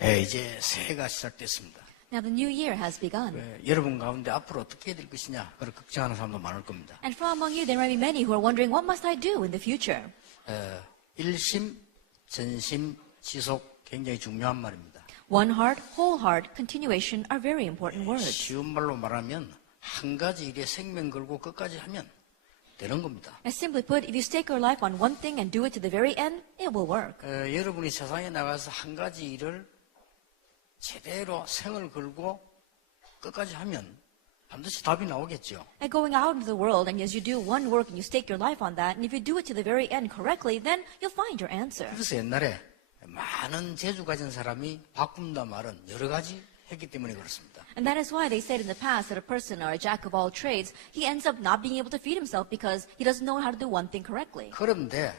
이제 새해가 시작됐습니다. Now the new year has begun. 여러분 가운데 앞으로 어떻게 될 것이냐 그런 걱정하는 사람도 많을 겁니다. And from among you, there may be many who are wondering, what must I do in the future? 일심, 전심, 지속 굉장히 중요한 말입니다. One heart, whole heart, continuation are very important words. 쉬운 말로 말하면 한 가지 일에 생명 걸고 끝까지 하면 되는 겁니다. And simply put, if you stake your life on one thing and do it to the very end, it will work. 여러분이 세상에 나가서 한 가지 일을 제대로 생을 걸고 끝까지 하면 반드시 답이 나오겠죠. And going out into the world, and as you do one work and you stake your life on that, and if you do it to the very end correctly, then you'll find your answer. 그래서 옛날에 많은 재주 가진 사람이 바꾼다 말은 여러 가지 했기 때문에 그렇습니다. And that is why they said in the past that a person or a jack of all trades, he ends up not being able to feed himself because he doesn't know how to do one thing correctly. 그런데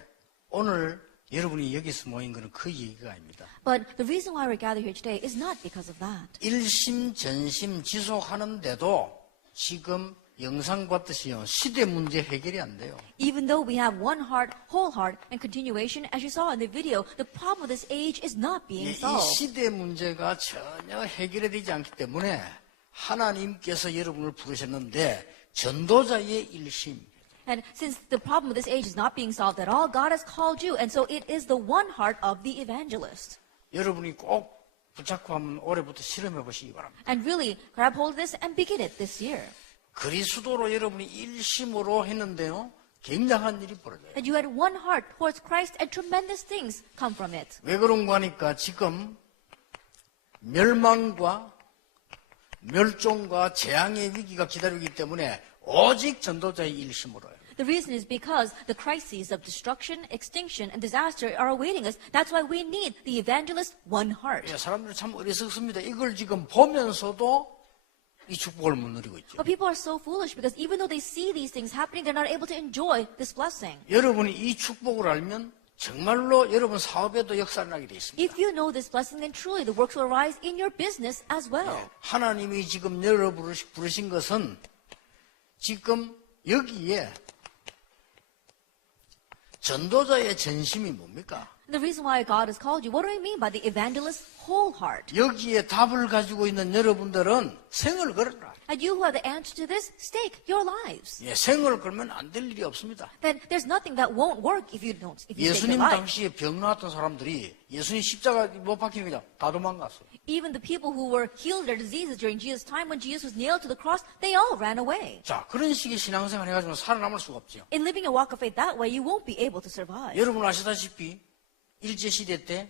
오늘 여러분이 여기서 모인 것은 그 얘기가 아닙니다. But the reason why we're gathered here today is not because of that. 일심 전심 지속하는데도 지금 영상 봤듯이요 시대 문제 해결이 안 돼요. Even though we have one heart, whole heart, and continuation, as you saw in the video, the problem of this age is not being 이 solved. 시대 문제가 전혀 해결이 되지 않기 때문에 하나님께서 여러분을 부르셨는데 전도자의 일심. And since the problem of this age is not being solved at all, God has called you, and so it is the one heart of the evangelist. 여러분이 꼭 붙잡고 한번 올해부터 실험해 보시기 바랍니다. And really, grab hold of this and begin it this year. 그리스도로 여러분이 일심으로 했는데요. 굉장한 일이 벌어져요. And you had one heart towards Christ, and tremendous things come from it. 왜 그런가 하니까 지금 멸망과 멸종과 재앙의 위기가 기다리기 때문에 오직 전도자의 일심으로요. The reason is because the crises of destruction, extinction, and disaster are awaiting us. That's why we need the evangelist one heart. 사람들이 참 어리석습니다. 이걸 지금 보면서도 이 축복을 못 누리고 있죠. But people are so foolish because even though they see these things happening, they're not able to enjoy this blessing. 여러분이 이 축복을 알면 정말로 여러분 사업에도 역사를 나게 돼 있습니다. If you know this blessing, then truly the works will arise in your business as well. 하나님이 지금 여러분을 부르신 것은 지금 여기에 전도자의 전심이 뭡니까? The reason why God has called you, what do I mean by the evangelist's whole heart? 여기에 답을 가지고 있는 여러분들은 생을 걸어라. And you who have the answer to this, stake your lives. 생을 걸면 안 될 일이 없습니다. Then there's nothing that won't work if you stake your 예수님 life. 당시에 병 나았던 사람들이 예수님 십자가 못 박히는 그냥 다 도망갔어요. Even the people who were healed their diseases during Jesus' time when Jesus was nailed to the cross, they all ran away. 자, 그런 식의 신앙생활 해가지고 살아남을 수가 없죠. In living a walk of faith that way, you won't be able to survive. 여러분 아시다시피 일제시대 때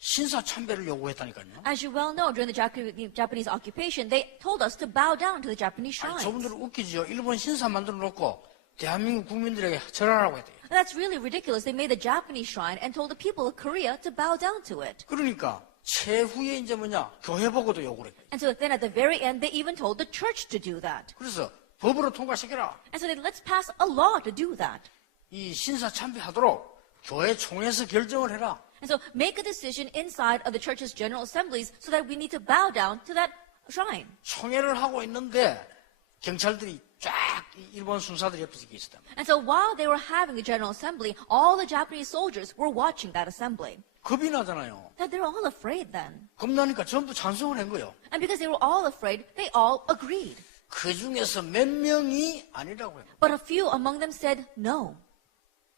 신사참배를 요구했다니까요. As you well know, during the Japanese occupation, they told us to bow down to the Japanese shrines. 저분들은 웃기죠. 일본 신사 만들어 놓고 대한민국 국민들에게 절하라고 했대요. And that's really ridiculous. They made the Japanese shrine and told the people of Korea to bow down to it. 그러니까 최후에 이제 뭐냐 교회 보고도 요구를 했대요. And so then at the very end, they even told the church to do that. 그래서 법으로 통과시켜라. And so they let's pass a law to do that. 이 신사참배하도록 교회 총회에서 결정을 해라. And so make a decision inside of the church's general assemblies so that we need to bow down to that shrine. 총회를 하고 있는데 경찰들이 쫙 일본 순사들이 옆에서 있었다. And so while they were having the general assembly, all the Japanese soldiers were watching that assembly. 겁이 나잖아요. And they're all afraid then. 겁나니까 전부 찬성을 한 거예요. And because they were all afraid, they all agreed. 그 중에서 몇 명이 아니라고 해요. But a few among them said no.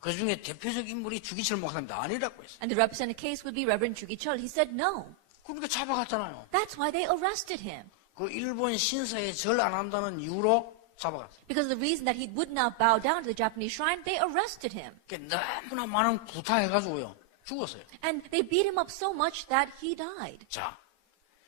그 중에 대표적 인물이 주기철 목사입니다. 아니라고 했어요. And the represented case would be Reverend Chugi Chul. He said no. 그러니까 잡아갔잖아요. That's why they arrested him. 그 일본 신사에 절 안 한다는 이유로 잡아갔어요. Because of the reason that he would not bow down to the Japanese shrine, they arrested him. 너무나 많은 구타해가지고요. 죽었어요. And they beat him up so much that he died. 자,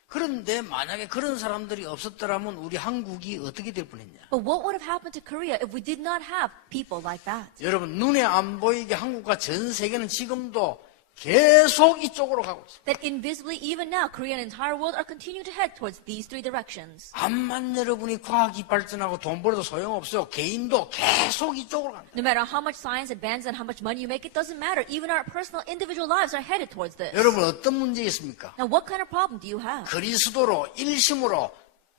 그런데 만약에 그런 사람들이 없었더라면 우리 한국이 어떻게 될 뻔했냐. But what would have happened to Korea if we did not have people like that? 여러분 눈에 안 보이게 한국과 전 세계는 지금도 계속 이쪽으로 가고 있어요. That invisibly, even now, Korea and the entire world are continuing to head towards these three directions. 암만 여러분이 과학이 발전하고 돈 벌어도 소용없어요. 개인도 계속 이쪽으로 갑니다. No matter how much science advances and how much money you make, it doesn't matter. Even our personal individual lives are headed towards this. 여러분 어떤 문제 있습니까? Now, what kind of problem do you have? 그리스도로 일심으로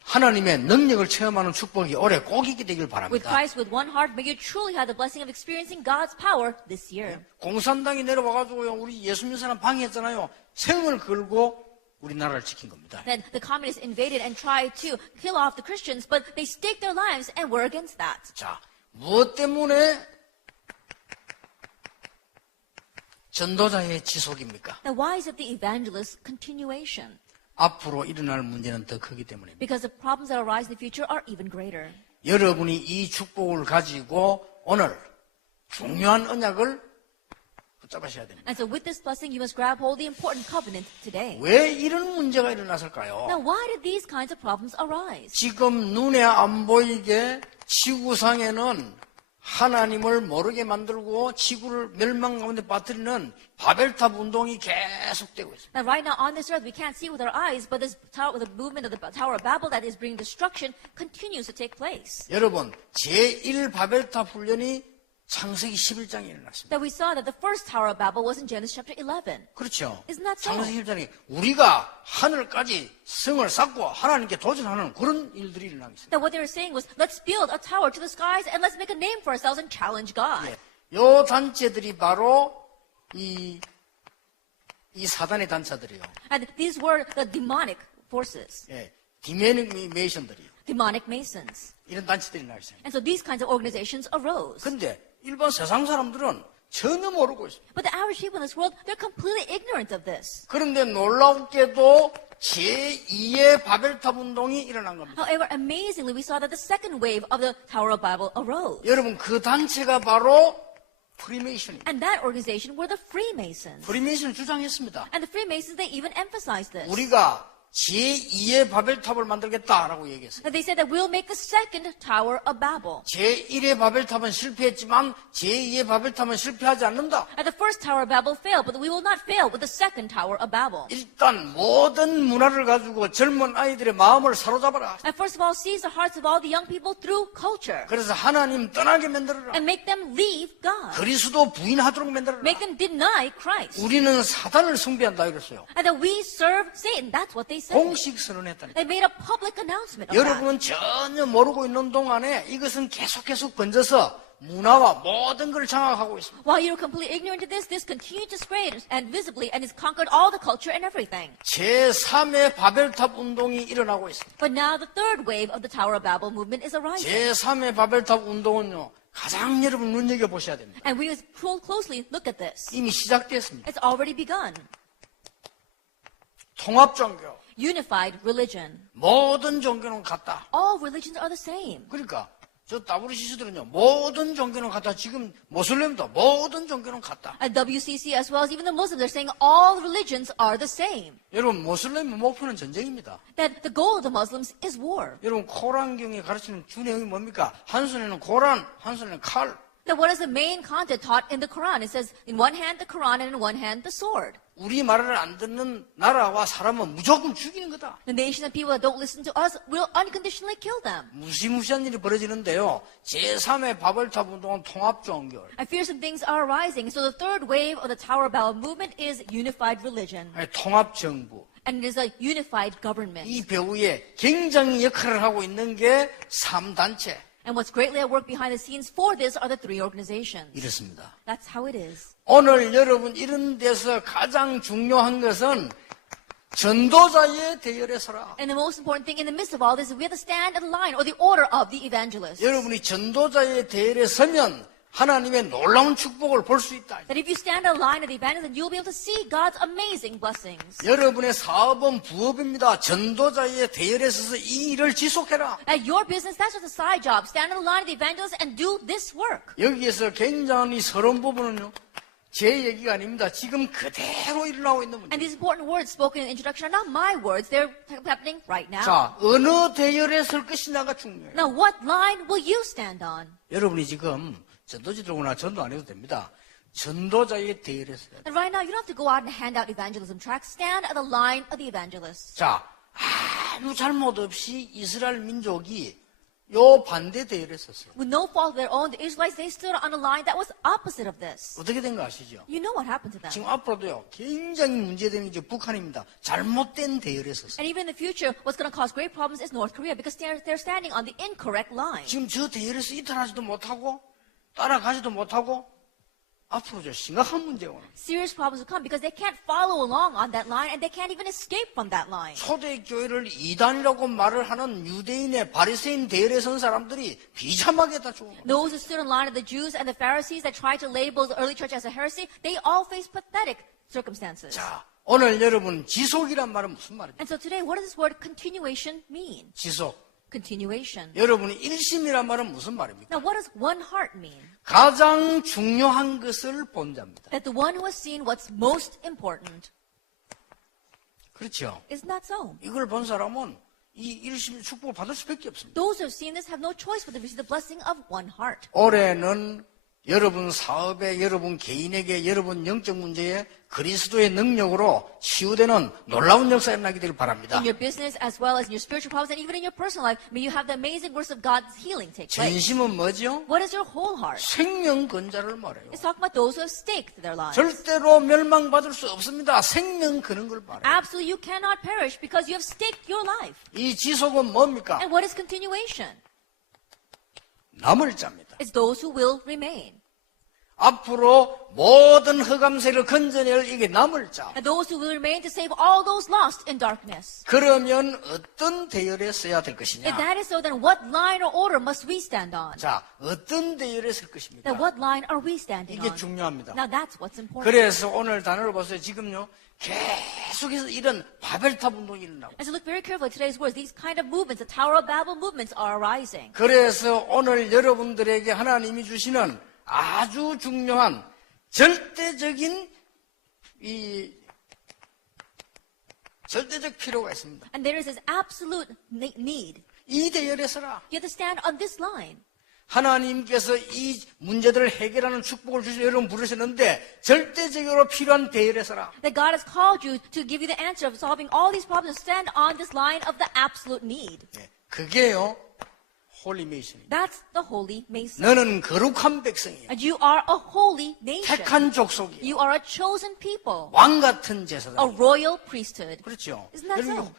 하나님의 능력을 체험하는 축복이 올해 꼭 있게 되길 With 바랍니다. Christ, with one heart, may you truly have the blessing of experiencing God's power this year. 공산당이 내려와가지고요, 우리 예수 믿는 사람 방해했잖아요. 생을 걸고 우리나라를 지킨 겁니다. Then the communists invaded and tried to kill off the Christians, but they staked their lives and were against that. 자, 무엇 때문에 전도자의 지속입니까? Now, why is it the evangelist's continuation? 앞으로 일어날 문제는 더 크기 때문입니다. Because the problems that arise in the future are even greater. 여러분이 이 축복을 가지고 오늘 중요한 언약을 붙잡으셔야 됩니다. And so with this blessing, you must grab hold of the important covenant today. 왜 이런 문제가 일어났을까요? Now, why did these kinds of problems arise? 지금 눈에 안 보이게 지구상에는 하나님을 모르게 만들고 지구를 멸망 가운데 빠뜨리는 바벨탑 운동이 계속되고 있습니다. Now, right now on this earth, we can't see with our eyes, but this tower, the movement of the Tower of Babel that is bringing destruction continues to take place. 여러분, 제1 바벨탑 훈련이 창세기 11장에 일어났습니다. That we saw that the first Tower of Babel was in Genesis chapter 11. 그렇죠. Isn't that so? 창세기 11장에 우리가 하늘까지 성을 쌓고 하나님께 도전하는 그런 일들이 일어나고 있습니다. That what they were saying was, let's build a tower to the skies and let's make a name for ourselves and challenge God. 예. 요 단체들이 바로 이 사단의 단체들이요. And these were the demonic forces, 예. 디메이션들이요. demonic masons. 이런 단체들이 나와 있어요. And so these kinds of organizations arose. 근데 일반 세상 사람들은 전혀 모르고 있어요. But the average people in this world, they're completely ignorant of this. 그런데 놀랍게도 제2의 바벨탑 운동이 일어난 겁니다. However, amazingly, we saw that the second wave of the Tower of Babel arose. 여러분, 그 단체가 바로 프리메이션입니다. And that organization were the Freemasons. 프리메이션을 주장했습니다. And the Freemasons, they even emphasized this. 우리가 제2의 바벨탑을 만들겠다라고 얘기했어요. That they said that we'll make the second Tower of Babel. 제1의 바벨탑은 실패했지만 제2의 바벨탑은 실패하지 않는다. And the first Tower of Babel failed, but we will not fail with the second Tower of Babel. 일단 모든 문화를 가지고 젊은 아이들의 마음을 사로잡아라. And first of all, seize the hearts of all the young people through culture. 그래서 하나님 떠나게 만들어라. And make them leave God. 그리스도 부인하도록 만들어라. Make them deny Christ. 우리는 사단을 숭배한다 이랬어요. And that we serve Satan. That's what they said. 공식 선언했다니까. They made a public announcement of that. 여러분은 전혀 모르고 있는 동안에 이것은 계속 번져서 문화와 모든 것을 장악하고 있습니다. While you're completely ignorant of this, this continued to spread and visibly and has conquered all the culture and everything. 제3의 바벨탑 운동이 일어나고 있습니다. But now the third wave of the Tower of Babel movement is arising. 제3의 바벨탑 운동은요, 가장 여러분 눈여겨보셔야 됩니다. And we must closely look at this. 이미 시작됐습니다. It's already begun. 통합종교. Unified religion. 모든 종교는 같다. All religions are the same. 그러니까 저 WCC들은요, 모든 종교는 같다. 지금 모슬렘도 모든 종교는 같다. At WCC as well as even the Muslims are saying all religions are the same. 여러분, 모슬렘의 목표는 전쟁입니다. That the goal of the Muslims is war. 여러분, 코란경이 가르치는 주 내용이 뭡니까? 한 손에는 코란, 한 손에는 칼. Now what is the main content taught in the Quran? It says in one hand the Quran and in one hand the sword. 우리 말을 안 듣는 나라와 사람은 무조건 죽이는 거다. The nation of people that don't listen to us will unconditionally kill them. 무시무시한 일이 벌어지는데요. 제3의 바벨탑 운동은 통합종교. And fearsome things are arising. So the third wave of the Tower of Babel movement is unified religion. 통합정부. And it is a unified government. 이 배후에 굉장히 역할을 하고 있는 게 3단체. And what's greatly at work behind the scenes for this are the three organizations. 이렇습니다. That's how it is. 오늘 여러분 이런 데서 가장 중요한 것은 전도자의 대열에 서라. And the most important thing in the midst of all this is we have to stand in line or the order of the evangelists. 여러분이 전도자의 대열에 서면 하나님의 놀라운 축복을 볼 수 있다. That if you stand in line of the evangelists, you'll be able to see God's amazing blessings. 여러분의 사업은 부업입니다. 전도자의 대열에 서서 이 일을 지속해라. At your business, that's just a side job. Stand in the line of the evangelists and do this work. 여기에서 굉장히 서러운 부분은요. 제 얘기가 아닙니다. 지금 그대로 일어나고 있는 문제. And these important words spoken in the introduction are not my words. They're happening right now. 자, 어느 대열에 설 것이냐가 중요해요. Now, what line will you stand on? 여러분이 지금 전도지들구나 전도 안 해도 됩니다. 전도자의 대열에 서요. And right now, you don't have to go out and hand out evangelism tracts. Stand at the line of the evangelists. 자, 아무 잘못 없이 이스라엘 민족이 요 반대 대열에 섰어요. With no fault of their own, the Israelites, they stood on a line that was opposite of this. 어떻게 된 거 아시죠? You know what happened to them. 지금 앞으로도요, 굉장히 문제되는 게 북한입니다. 잘못된 대열에 섰어요. And even in the future, what's going to cause great problems is North Korea because they're standing on the incorrect line. 지금 저 대열에서 이탈하지도 못하고, 따라가지도 못하고, 앞으로 저 심각한 문제가 오는 거예요. Serious problems will come because they can't follow along on that line and they can't even escape from that line. 초대교회를 이단이라고 말을 하는 유대인의 바리새인 대열에 선 사람들이 비참하게 다 죽은 거예요. Those who stood in line of the Jews and the Pharisees that tried to label the early church as a heresy, they all faced pathetic circumstances. 자, 오늘 여러분 지속이란 말은 무슨 말입니까? And so today, what does this word continuation mean? 지속. Continuation. 여러분이 일심이란 말은 무슨 말입니까? Now, what does one heart mean? 가장 중요한 것을 본 자입니다. That the one who has seen what's most important. 그렇죠. Isn't that so? 이걸 본 사람은 이 일심 축복을 받을 수밖에 없습니다. Those who have seen this have no choice but to receive the blessing of one heart. 올해는 여러분 사업에, 여러분 개인에게, 여러분 영적 문제에 그리스도의 능력으로 치유되는 놀라운 역사가 일어나게 되길 바랍니다. In your business as well as in your spiritual problems and even in your personal life, may you have the amazing works of God's healing take place. 전심은 뭐죠? What is your whole heart? 생명 건자를 말해요. It's talking about those who have staked their lives. 절대로 멸망받을 수 없습니다. 생명 거는 걸 말해요. Absolutely, you cannot perish because you have staked your life. 이 지속은 뭡니까? And what is continuation? 남을 자입니다. It's those who will remain. 앞으로 모든 흑암세를 건져낼 이게 남을 자. And those who will remain to save all those lost in darkness. 그러면 어떤 대열에 서야 될 것이냐? If that is so, then what line or order must we stand on? 자, 어떤 대열에 설 것입니까? Then what line are we standing 이게 on? 중요합니다. Now that's what's important. 그래서 오늘 단어를 보세요. 지금요, 계속해서 이런 바벨탑 운동이 일어나고. And so look very carefully at today's words. These kind of movements, the Tower of Babel movements are arising. 그래서 오늘 여러분들에게 하나님이 주시는 아주 중요한 절대적인 절대적 필요가 있습니다. And there is this absolute need. 이 대열에 서라. You have to stand on this line. 하나님께서 이 문제들을 해결하는 축복을 주시려 여러분 부르셨는데 절대적으로 필요한 대열에 서라. That God has called you to give you the answer of solving all these problems. Stand on this line of the absolute need. 예, 그게요 홀리메이션입니다. That's the holy mason. 너는 거룩한 백성이야. And you are a holy nation. 택한 족속이야. You are a chosen people. 왕 같은 제사장. A royal priesthood. 그렇죠. Isn't that so?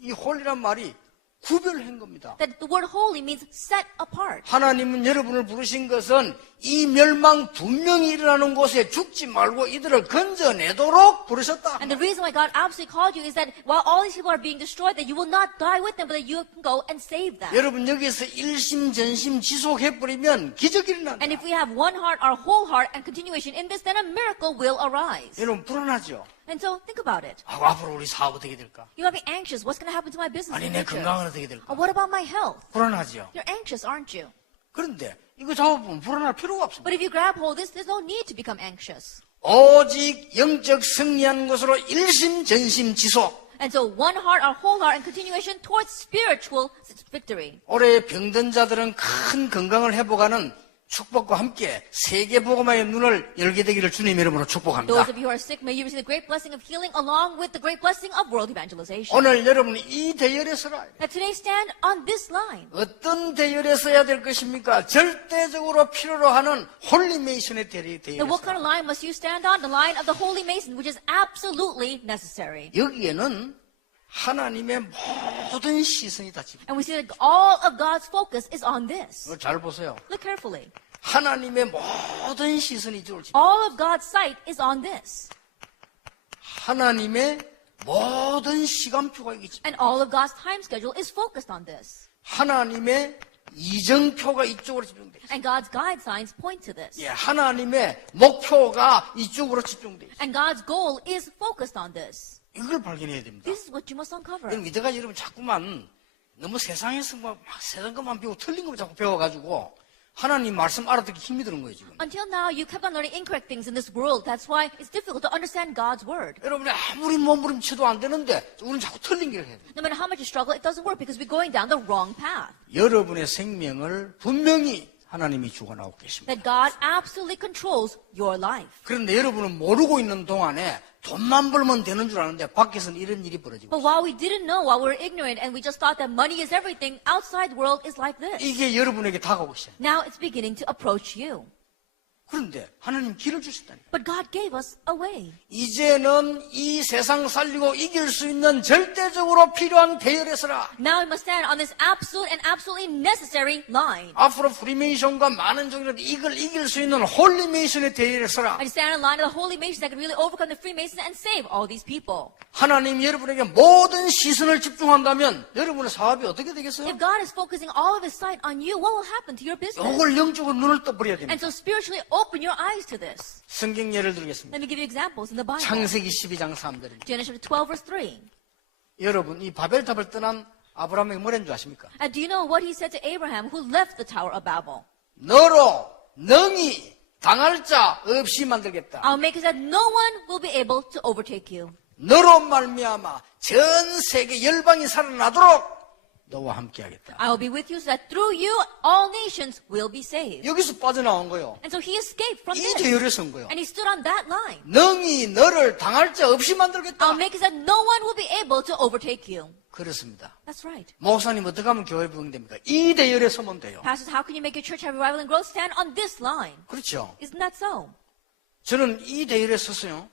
이 홀이란 말이 구별한 겁니다. That the word holy means set apart. 하나님은 여러분을 부르신 것은 이 멸망 분명히 일어나는 곳에 죽지 말고 이들을 건져내도록 부르셨다. And the reason why God absolutely called you is that while all these people are being destroyed, that you will not die with them, but that you can go and save them. 여러분 여기서 일심전심 지속해버리면 기적이 일어난다. And if we have one heart, our whole heart, and continuation in this, then a miracle will arise. 여러분 불안하죠? And so think about it. 앞으로 우리 사업 어떻게 될까? You might be anxious. What's going to happen to my business 아니 in 내 the future? 건강은 어떻게 될까? What about my health? 불안하죠? You're anxious, aren't you? 그런데 이거 잡아보면 불안할 필요가 없습니다. But if you grab hold of this, there's no need to become anxious. 오직 영적 승리하는 것으로 일심전심 지속. And so one heart, our whole heart, and continuation towards spiritual victory. 올해 병든 자들은 큰 건강을 회복하는 축복과 함께 세계 복음화의 눈을 열게 되기를 주님 이름으로 축복합니다. Those of you who are sick, may you receive the great blessing of healing along with the great blessing of world evangelization. 오늘 여러분이 이 대열에 서라. Now today stand on this line. 어떤 대열에 서야 될 것입니까? 절대적으로 필요로 하는 홀리메이션의 대열에 Now what kind 서라. of line must you stand on? The line of the Holy Mason, which is absolutely necessary. 여기에는 하나님의 모든 시선이 다 집중. And we see that all of God's focus is on this. 이거 잘 보세요. Look carefully. 하나님의 모든 시선이 이쪽으로 집중. All of God's sight is on this. 하나님의 모든 시간표가 이게 집중. And all of God's time schedule is focused on this. 하나님의 이정표가 이쪽으로 집중돼 있어요. And God's guide signs point to this. 예, 하나님의 목표가 이쪽으로 집중돼 있어요. And God's goal is focused on this. 이걸 발견해야 됩니다. This is what you must uncover. 여러분, 이때까지 여러분 자꾸만 너무 세상에서 막 세상 것만 배우고 틀린 것만 자꾸 배워가지고 하나님 말씀 알아듣기 힘이 드는 거예요, 지금. Until now, you kept on learning incorrect things in this world. That's why it's difficult to understand God's word. 여러분이 아무리 몸부림쳐도 안 되는데 우리는 자꾸 틀린 길을 해야 돼요. No matter how much you struggle, it doesn't work because we're going down the wrong path. 여러분의 생명을 분명히 하나님이 주관하고 계십니다. That God absolutely controls your life. 그런데 여러분은 모르고 있는 동안에 돈만 벌면 되는 줄 아는데 밖에서는 이런 일이 벌어지고 But while we didn't know, while we were ignorant, and we just thought that money is everything, outside world is like this. 이게 여러분에게 다가오기 시작해요. Now it's beginning to approach you. 그런데 하나님 길을 주셨다니까. But God gave us a way. 이제는 이 세상 살리고 이길 수 있는 절대적으로 필요한 대열에 서라. Now we must stand on this absolute and absolutely necessary line. 앞으로 프리메이션과 많은 종교들 이걸 이길 수 있는 홀리메이션의 대열에 서라. And stand in line of the holy masons that can really overcome the Freemasons and save all these people. 하나님 여러분에게 모든 시선을 집중한다면 여러분의 사업이 어떻게 되겠어요? If God is focusing all of His sight on you, what will happen to your business? 이걸 영적으로 눈을 떠버려야 And 됩니다. so spiritually open your eyes to this. 성경 예를 들겠습니다. Let me give you examples in the Bible. 창세기 12장 3절입니다. Genesis 12 verse 3. 여러분 이 바벨탑을 떠난 아브라함에게 뭐라는 줄 아십니까? And do you know what he said to Abraham who left the Tower of Babel? 너로 능히 당할 자 없이 만들겠다. I'll make it so that no one will be able to overtake you. 너로 말미암아 전 세계 열방이 살아나도록 너와 함께하겠다. I will be with you so that through you all nations will be saved. 여기서 빠져나온 거요. And so he escaped from 이 this. 대열에 선 거요. And he stood on that line. 능히 너를 당할 자 없이 만들겠다. I'll make it so that no one will be able to overtake you. 그렇습니다. That's right. 목사님 어떻게 하면 교회 부흥됩니까? 이 대열에 서면 돼요. Pastors, how can you make your church have revival and growth? Stand on this line. 그렇죠. Isn't that so? 저는 이 대열에 섰어요.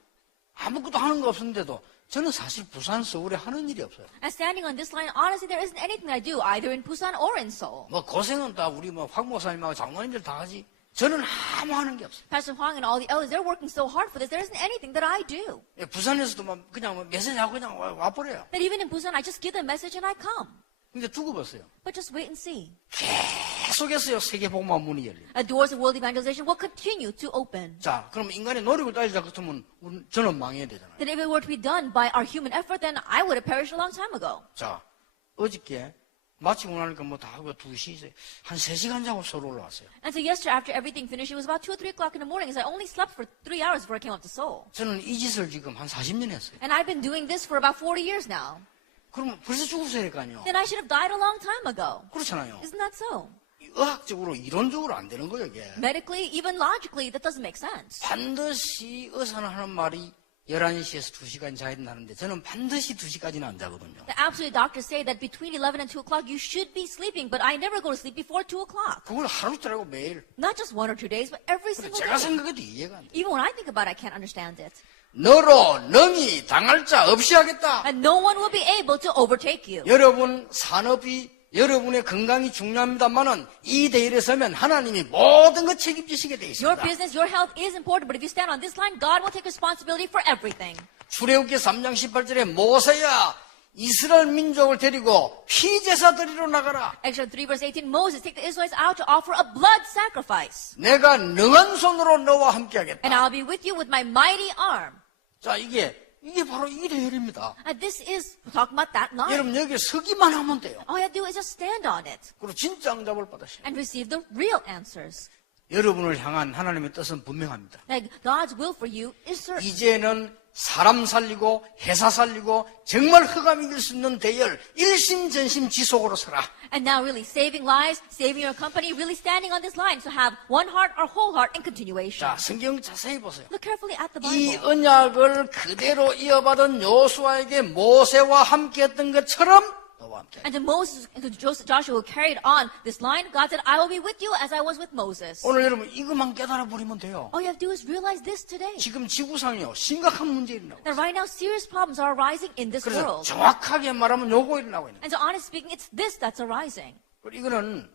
아무것도 하는 거 없었는데도 저는 사실 부산, 서울에 하는 일이 없어요. And standing on this line, honestly, there isn't anything I do, either in Busan or in Seoul. 뭐 고생은 다 우리 뭐 황 목사님하고 장로님들 다 하지. 저는 아무 하는 게 없어요. Pastor Huang and all the elders, they're working so hard for this. There isn't anything that I do. 예, 부산에서도 막 그냥 뭐 메시지하고 그냥 와버려요. That even in Busan, I just give the message and I come. 근데 두고 봤어요. But just wait and see. 계속했어요. 세계복음화 문이 열리. Doors of world evangelization will continue to open. 자, 그럼 인간의 노력을 따지자 같으면 저는 망해야 되잖아요. Then if it were to be done by our human effort, then I would have perished a long time ago. 자, 어저께 마치고 나니까 뭐 다 하고 2시, 한 3시간 자고 서울 올라왔어요. And so yesterday, after everything finished, it was about 2 or 3 o'clock in the morning, so I only slept for 3 hours before I came up to Seoul. 저는 이 짓을 지금 한 40년 했어요. And I've been doing this for about 40 years now. 그러면 벌써 죽었어야 될 거 아니에요. Then I should have died a long time ago. 그렇잖아요. Isn't that so? 의학적으로, 이론적으로 안 되는 거예요, 이게. Medically, even logically, that doesn't make sense. 반드시 의사는 하는 말이 11시에서 2시간 자야 된다는데 저는 반드시 2시까지는 안 자거든요. The absolute doctors say that between 11 and 2 o'clock, you should be sleeping, but I never go to sleep before 2 o'clock. 그걸 하루짜리고 매일. Not just 1 or 2 days, but every 근데 single 제가 day. 생각해도 이해가 안 돼. Even when I think about it, I can't understand it. 너로 능히 당할 자 없이 하겠다. And no one will be able to overtake you. 여러분 산업이 여러분의 건강이 중요합니다만은 이 대열에 서면 하나님이 모든 것 책임지시게 돼 Your 있습니다. business, your health is important, but if you stand on this line, God will take responsibility for everything. 출애굽기 3장 18절에 모세야 이스라엘 민족을 데리고 피제사 드리러 나가라. Exodus 3 verse 18, Moses, take the Israelites out to offer a blood sacrifice. 내가 능한 손으로 너와 함께하겠다. And I'll be with you with my mighty arm. 자, 이게 바로 이 대열입니다. And this is, we're talking about that line. 여러분 여기 서기만 하면 돼요. All you have to do is just stand on it 그리고 진짜 응답을 받으셔요. and receive the real answers. 여러분을 향한 하나님의 뜻은 분명합니다. Like God's will for you is certain. 이제는 사람 살리고 회사 살리고 정말 흑암 이길 수 있는 대열 일심전심 지속으로 서라. And now really saving lives, saving your company, really standing on this line. So have one heart or whole heart in continuation. 자, 성경 자세히 보세요. Look carefully at the 이 Bible. 언약을 그대로 이어받은 요수아에게 모세와 함께했던 것처럼 너와 함께. And to Moses, and to Joshua who carried on this line, God said, I will be with you as I was with Moses. 오늘 여러분 이것만 깨달아 버리면 돼요. All you have to do is realize this today. 지금 지구상이요 심각한 문제 일어나고. That right now serious problems are arising in this 그래서 world. 정확하게 말하면 요거 일어나고 있는. And so honestly speaking, it's this that's arising. 그리고 이거는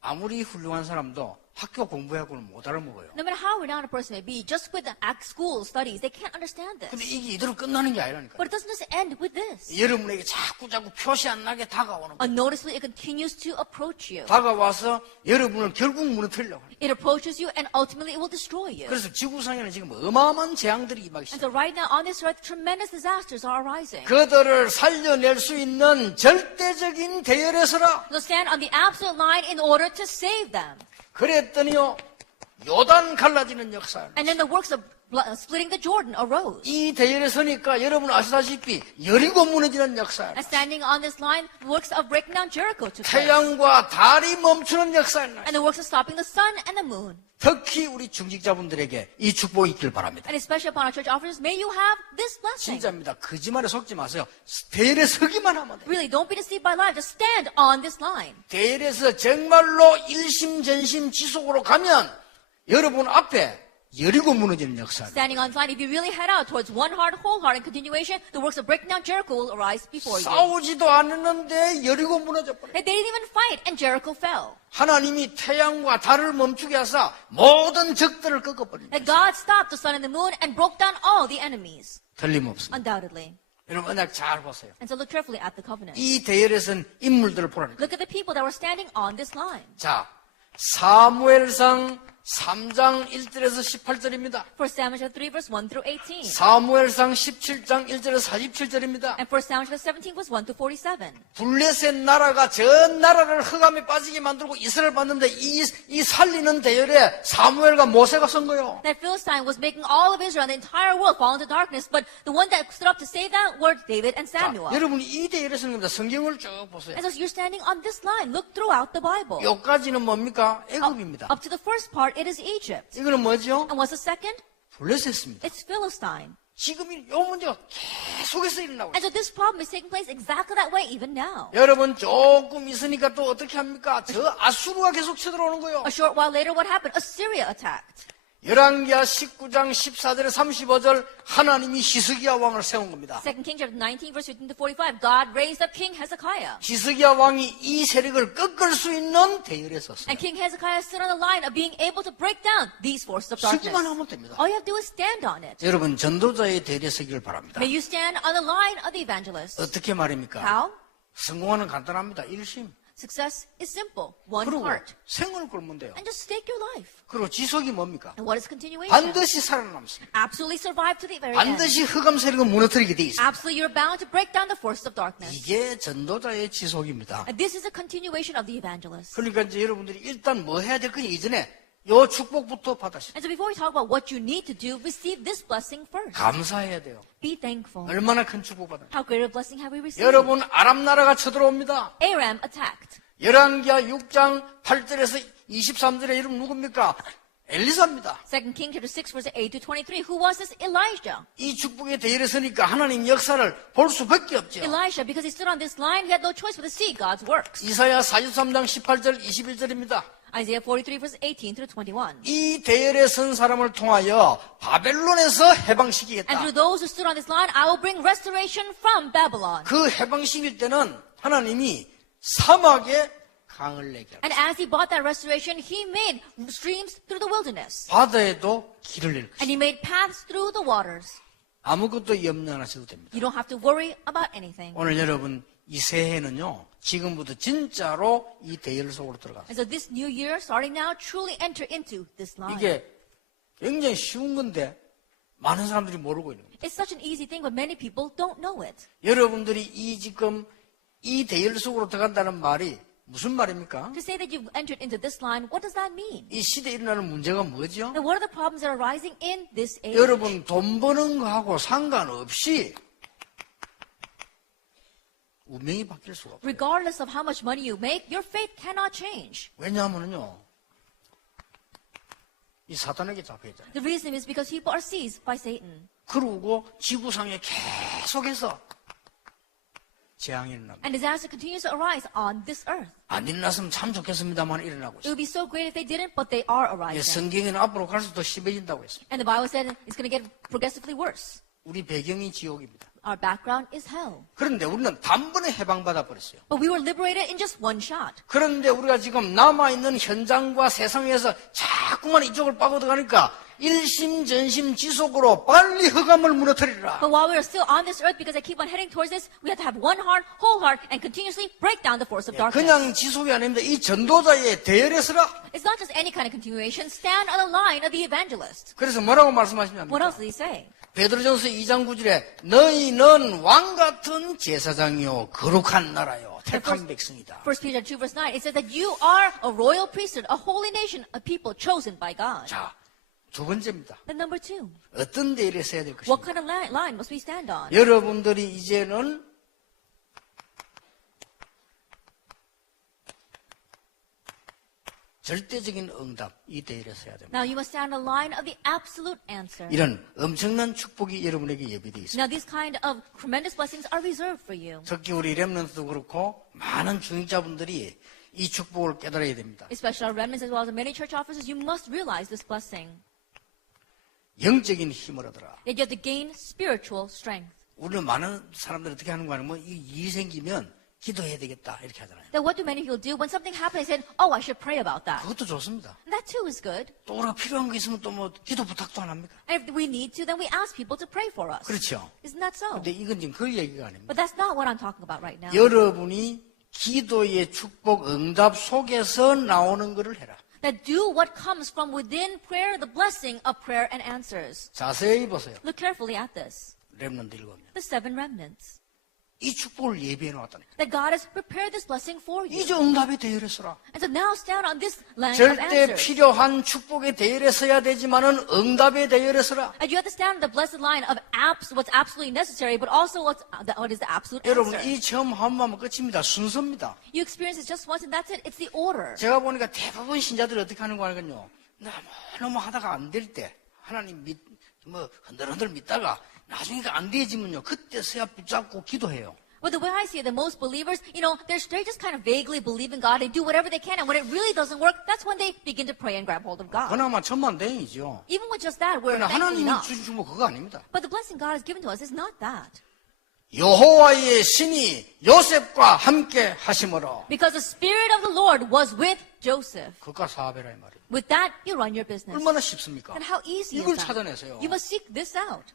아무리 훌륭한 사람도 학교 공부하고는 못 알아먹어요. No matter how renowned a person may be, just with the school studies, they can't understand 근데 this. 이게 이대로 끝나는 게 아니라니까. But it doesn't just end with this. 여러분에게 자꾸 표시 안 나게 다가오는 거예요. Unnoticeably, it continues to approach you. 다가와서 여러분을 결국 무너뜨리려고 해요. It approaches you and ultimately it will destroy you. 그래서 지구상에는 지금 어마어마한 재앙들이 임하기 And 시작해요. so right now on this earth, tremendous disasters are arising. 그들을 살려낼 수 있는 절대적인 대열에 서라. So stand on the absolute line in order to save them. 그랬더니요 요단 갈라지는 역사. And then the works of splitting the Jordan arose. 이 대열에 서니까 여러분 아시다시피 여리고 무너지는 역사. And standing on this line, the works of breaking down Jericho took place. 태양과 달이 멈추는 역사. And the works of stopping the sun and the moon. 특히 우리 중직자분들에게 이 축복이 있길 바랍니다. And especially upon our church officers, may you have this blessing. 진짜입니다. 거짓말에 속지 마세요. 대열에 서기만 하면 돼요. Really, don't be deceived by life. Just stand on this line. 대열에서 정말로 일심전심 지속으로 가면 여러분 앞에 여리고 무너지는 역사를. Standing on this line, if you really head out towards one heart, whole heart, and continuation, the works of breaking down Jericho will arise before you. 싸우지도 않았는데 여리고 무너져 버려. And they didn't even fight, and Jericho fell. 하나님이 태양과 달을 멈추게 하사 모든 적들을 꺾어버립니다. And God stopped the sun and the moon and broke down all the enemies, 틀림없습니다. undoubtedly. 여러분 언약 잘 보세요. And so look carefully at the covenant. 이 대열에선 인물들을 보라니까. Look at the people that were standing on this line. 자, 사무엘상 3장 1절에서 18절입니다. 1 Samuel chapter 3 verse 1 through 18. 사무엘상 17장 1절에서 47절입니다. And 1 Samuel chapter 17 verse 1 to 47. 블레셋 나라가 전 나라를 흑암에 빠지게 만들고 이스라엘 봤는데 이 살리는 대열에 사무엘과 모세가 선 거예요. That Philistine was making all of Israel and the entire world fall into darkness, but the one that stood up to save that were David and 자, Samuel. 여러분 이 대열에 서는 겁니다. 성경을 쭉 보세요. And so you're standing on this line. Look throughout the Bible. 여기까지는 뭡니까? 애굽입니다. Up to the first part, it is Egypt. 이거는 뭐죠? And what's the second? 블레셋입니다. It's Philistine. 지금 이 문제가 계속해서 일어나고 And 있어요. so this problem is taking place exactly that way even now. 여러분 조금 있으니까 또 어떻게 합니까? 저 아수르가 계속 쳐들어오는 거예요. A short while later, what happened? Assyria attacked. 열왕기하 19장 14절에 35절 하나님이 히스기야 왕을 세운 겁니다. 2 Kings chapter 19 verse 15 to 45, God raised up King Hezekiah. 히스기야 왕이 이 세력을 꺾을 수 있는 대열에 섰어요. And King Hezekiah stood on the line of being able to break down these forces of darkness. 서기만 하면 됩니다. All you have to do is stand on it. 여러분 전도자의 대열에 서기를 바랍니다. May you stand on the line of the evangelist. 어떻게 말입니까? How? 성공하는 간단합니다. 일심. Success is simple. One 그리고 heart. 생을 굴면 돼요. And just stake your life. 그리고 지속이 뭡니까? And what is continuation? 반드시 살아남습니다. Absolutely survive to the very end. 반드시 흑암 세력을 무너뜨리게 돼 있습니다. Absolutely, you're bound to break down the forces of darkness. 이게 전도자의 지속입니다. And this is a continuation of the evangelist. 그러니까 이제 여러분들이 일단 뭐 해야 될 거니 이전에 요 축복부터 받으시죠. And so before we talk about what you need to do, receive this blessing first. 감사해야 돼요. Be thankful. 얼마나 큰 축복 받아요. How great a blessing have we received? 여러분 아람 나라가 쳐들어옵니다. Aram attacked. 열왕기하 6장 8절에서 23절에 이름 누굽니까? 엘리사입니다. 2 Kings chapter 6 verse 8 to 23. Who was this? Elijah. 이 축복의 대열에 서니까 하나님 역사를 볼 수밖에 없죠. Elisha, because he stood on this line, he had no choice but to see God's works. 이사야 43장 18절 21절입니다. Isaiah 43 verse 18 through 21. 이 대열에 선 사람을 통하여 바벨론에서 And 해방시키겠다. through those who stood on this line, I will bring restoration from Babylon. 그 해방시킬 때는 하나님이 사막에 강을 내게 하고 And as he brought that restoration, he made streams through the wilderness. 바다에도 길을 낼 And 것이다. he made paths through the waters. 아무것도 염려 안 하셔도 됩니다. You don't have to worry about anything. 오늘 여러분 이 새해는요 지금부터 진짜로 이 대열 속으로 들어가서 And so this new year, starting now, truly enter into this line. 이게 굉장히 쉬운 건데 많은 사람들이 모르고 있는 거예요. It's such an easy thing, but many people don't know it. 여러분들이 지금 이 대열 속으로 들어간다는 말이 무슨 말입니까? To say that you've entered into this line, what does that mean? 이 시대에 일어나는 문제가 뭐죠? And what are the problems that are arising in this age? 여러분 돈 버는 거하고 상관없이 운명이 바뀔 수가 없어요. Regardless of how much money you make, your faith cannot change. 왜냐하면요 이 사탄에게 잡혀 있잖아요. The reason is because people are seized by Satan. 그러고 지구상에 계속해서 재앙이 일어납니다. And disaster continues to arise on this earth. 안 일어났으면 참 좋겠습니다만 일어나고 It would 있어요. be so great if they didn't, but they are 예, arising. 성경에는 앞으로 갈수록 더 심해진다고 했습니다. And the Bible said it's going to get progressively worse. 우리 배경이 지옥입니다. Our background is hell. 그런데 우리는 단번에 해방받아 버렸어요. But we were liberated in just one shot. 그런데 우리가 지금 남아있는 현장과 세상에서 자꾸만 이쪽을 빠져들어가니까 일심전심 지속으로 빨리 흑암을 무너뜨리라. But while we are still on this earth, because I keep on heading towards this, we have to have one heart, whole heart, and continuously break down the force of darkness. 그냥 지속이 아닙니다. 이 전도자의 대열에 서라. It's not just any kind of continuation. Stand on the line of the evangelist. 그래서 뭐라고 What 말씀하시냐면 else did he say? 베드로전서 2장 9절에 너희는 왕같은 제사장이요 거룩한 나라요 택한 백성이다. 1 Peter 2 verse 9, it says that you are a royal priesthood, a holy nation, a people chosen by God. 자, 두 번째입니다. Then number 2, 어떤 대열에 서야 될 what 것인가? kind of line must we stand on? 여러분들이 이제는 절대적인 응답 이 대열에 서야 됩니다. Now you must stand on the line of the absolute answer. 이런 엄청난 축복이 여러분에게 예비되어 있습니다. Now these kind of tremendous blessings are reserved for you. 특히 우리 렘넌트도 그렇고 많은 중직자분들이 이 축복을 깨달아야 됩니다. Especially our remnants as well as the many church officers, you must realize this blessing. 영적인 힘을 얻어라. That you have to gain spiritual strength. 우리는 많은 사람들이 어떻게 하는 거 아니면 이 일이 생기면 기도해야 되겠다 이렇게 하잖아요. Then what do many people do? When something happens, they say, oh, I should pray about that. 그것도 좋습니다. And that too is good. 또 우리가 필요한 거 있으면 또 뭐 기도 부탁도 안 합니까? And if we need to, then we ask people to pray for us. 그렇죠. Isn't that so? 근데 이건 지금 그 얘기가 아닙니다. But that's not what I'm talking about right now. 여러분이 기도의 축복 응답 속에서 나오는 것을 해라. That do what comes from within prayer, the blessing of prayer and answers. 자세히 보세요. Look carefully at this. 렘넌트 7명. The 7 remnants. 이 축복을 예비해 놓았다니. That God has prepared this blessing for you. 이제 응답의 대열에 서라. And so now stand on this land of 절대 answers. 필요한 축복의 대열에 서야 되지만은 응답의 대열에 서라. And you have to stand on the blessed line of what's absolutely necessary, but also what is the absolute 여러분 answer. 이 체험 한 번만 끝입니다. 순서입니다. You experience it just once and that's it. It's the order. 제가 보니까 대부분 신자들이 어떻게 하는 거 알거든요. 너무 하다가 안 될 때 하나님 뭐 흔들흔들 믿다가 나중에가 안 되지면요. 그때서야 붙잡고 기도해요. But the way I see it, the most believers, they just kind of vaguely believe in God. They do whatever they can, and when it really doesn't work, that's when they begin to pray and grab hold of God. 그나마 천만다행이죠. Even with just that, we're 그러나 thankfully 하나님이 not. 주신 축복 그거 아닙니다. But the blessing God has given to us is not that. 여호와의 신이 요셉과 함께 하심으로 Because the Spirit of the Lord was with Joseph. 그가 사업해라 이 말이에요. With that, you run your business. 얼마나 쉽습니까? And how easy 이걸 is that? 찾아내세요. You must seek this out.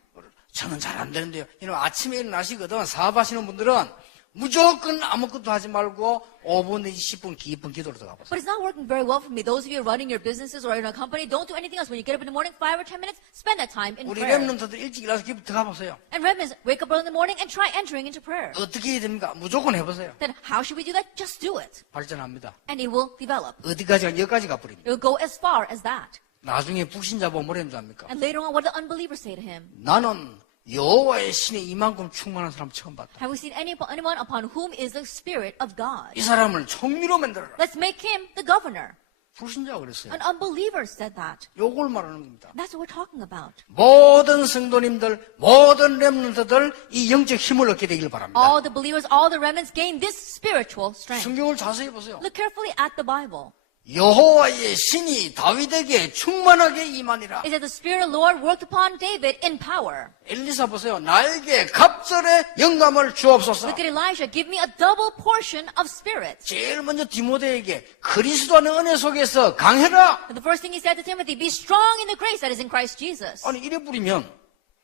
저는 잘 안 되는데요. 아침에 일어나시거든 사업하시는 분들은 무조건 아무것도 하지 말고 5분 내지 10분 깊은 기도로 들어가 보세요. But it's not working very well for me. Those of you running your businesses or in a company, don't do anything else. When you get up in the morning, 5 or 10 minutes, spend that time in 우리 prayer. 렘넌트들 일찍 일어나서 기도 들어가 보세요. And remnants, wake up early in the morning and try entering into prayer. 어떻게 해야 됩니까? 무조건 해보세요. Then how should we do that? Just do it. 발전합니다. And it will develop. 어디까지가 여기까지 가버립니다. It will go as far as that. 나중에 불신자 보면 뭐라는 줄 압니까? And later on, what do the unbelievers say to him? 나는 여호와의 신에 이만큼 충만한 사람 처음 봤다. Have we seen anyone upon whom is the Spirit of God? 이 사람을 총리로 만들어라. Let's make him the governor. 불신자가 그랬어요. An unbeliever said that. 요걸 말하는 겁니다. That's what we're talking about. 모든 성도님들, 모든 렘넌트들 이 영적 힘을 얻게 되길 바랍니다. All the believers, all the remnants gain this spiritual strength. 성경을 자세히 보세요. Look carefully at the Bible. 여호와의 신이 다윗에게 충만하게 임하니라. It says the Spirit of the Lord worked upon David in power. 엘리사 보세요. 나에게 갑절의 영감을 주옵소서. Look at Elijah. Give me a double portion of spirit. 제일 먼저 디모데에게 그리스도 안의 은혜 속에서 강해라. And the first thing he said to Timothy, be strong in the grace that is in Christ Jesus. 아니 이래 부리면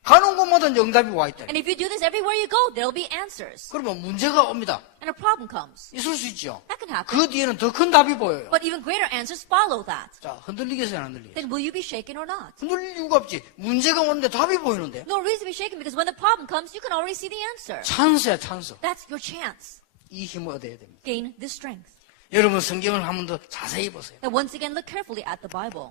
가는 곳마다 응답이 와 있다. And if you do this everywhere you go, there'll be answers. 그러면 문제가 옵니다. And a problem comes. 있을 수 있죠. That can happen. 그 뒤에는 더 큰 답이 보여요. But even greater answers follow that. 자, 흔들리겠어요, 안 흔들리겠어요? Then will you be shaken or not? 흔들릴 이유가 없지. 문제가 오는데 답이 보이는데. No reason to be shaken because when the problem comes, you can already see the answer. 찬스야, 찬스. That's your chance. 이 힘을 얻어야 됩니다. Gain this strength. 여러분 성경을 한 번 더 자세히 보세요. Now once again, look carefully at the Bible.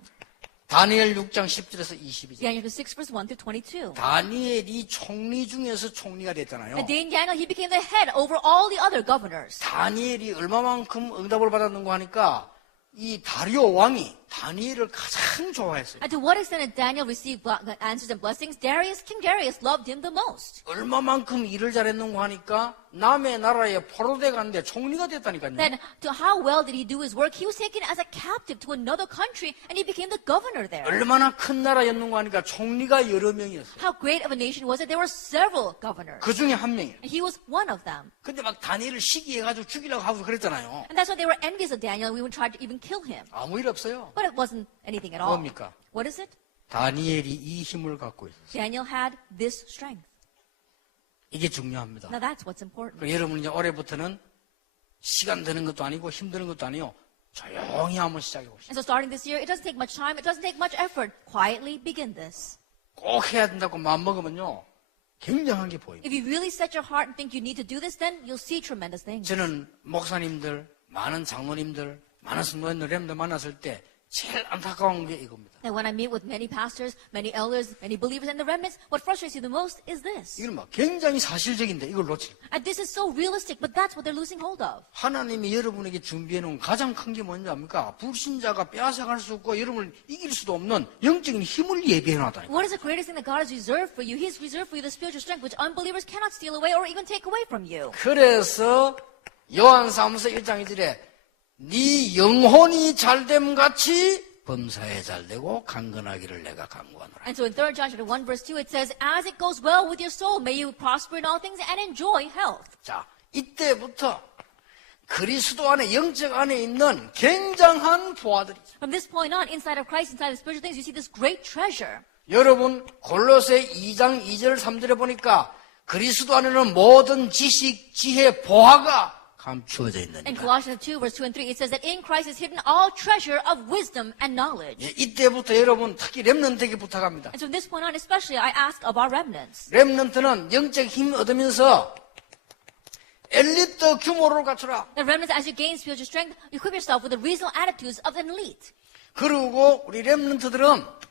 다니엘 6장 10절에서 22절. Daniel 6 verse 1 through 22. 다니엘이 총리 중에서 총리가 됐잖아요. And Daniel, he became the head over all the other governors. 다니엘이 얼마만큼 응답을 받았는가 하니까 이 다리오 왕이 다니엘을 가장 좋아했어요. And to what extent did Daniel receive answers and blessings? King Darius loved him the most. 얼마만큼 일을 잘했는가 하니까 남의 나라에 포로돼 갔는데 총리가 됐다니까요. Then to how well did he do his work? He was taken as a captive to another country and he became the governor there. 얼마나 큰 나라였는가 하니까 총리가 여러 명이었어요. How great of a nation was it? There were several governors. 그 중에 한 명이에요. And he was one of them. 근데 막 다니엘을 시기해가지고 죽이려고 하고 그랬잖아요. And that's why they were envious of Daniel. We would try to even kill him. 아무 일 없어요. But it wasn't anything at all. 뭡니까? What is it? 다니엘이 이 힘을 갖고 있어요. Daniel had this strength. 이게 중요합니다. Now that's what's important. 그러니까 여러분 이제 올해부터는 시간 드는 것도 아니고 힘드는 것도 아니요. 조용히 한번 시작해 봅시다. And so starting this year, it doesn't take much time. It doesn't take much effort. Quietly begin this. 꼭 해야 된다고 마음먹으면요. 굉장한 게 보입니다. If you really set your heart and think you need to do this, then you'll see tremendous things. 저는 목사님들, 많은 장로님들, 많은 성도님들, 렘들 만났을 때 제일 안타까운 게 이겁니다. And when I meet with many pastors, many elders, many believers and the remnants, what frustrates you the most is this. 이건 막 굉장히 사실적인데 이걸 놓치. And this is so realistic, but that's what they're losing hold of. 하나님이 여러분에게 준비해 놓은 가장 큰 게 뭔지 압니까? 불신자가 빼앗아갈 수 없고 여러분을 이길 수도 없는 영적인 힘을 예비해 놨다. What is the greatest thing that God has reserved for you? He's reserved for you the spiritual strength which unbelievers cannot steal away or even take away from you. 그래서 요한사무서 1장 1절에 네 영혼이 잘됨 같이 범사에 잘되고 강건하기를 내가 간구하노라. And so in 3 John chapter 1 verse 2 it says, as it goes well with your soul, may you prosper in all things and enjoy health. 자, 이때부터 그리스도 안에 영적 안에 있는 굉장한 보화들이죠. From this point on, inside of Christ, inside of spiritual things, you see this great treasure. 여러분 골로새 2장 2절 3절에 보니까 그리스도 안에는 모든 지식, 지혜, 보화가 감추어져 In 있느니라. Colossians 2 verse 2 and 3, it says that in Christ is hidden all treasure of wisdom and knowledge. 예, 이때부터 여러분 특히 렘넌트에게 부탁합니다. And so from this point on, especially, I ask of our remnants. 렘넌트는 영적 힘 얻으면서 엘리트 규모를 갖추라. The remnants, as you gain spiritual strength, equip yourself with the reasonable attitudes of an elite. 그리고 우리 렘넌트들은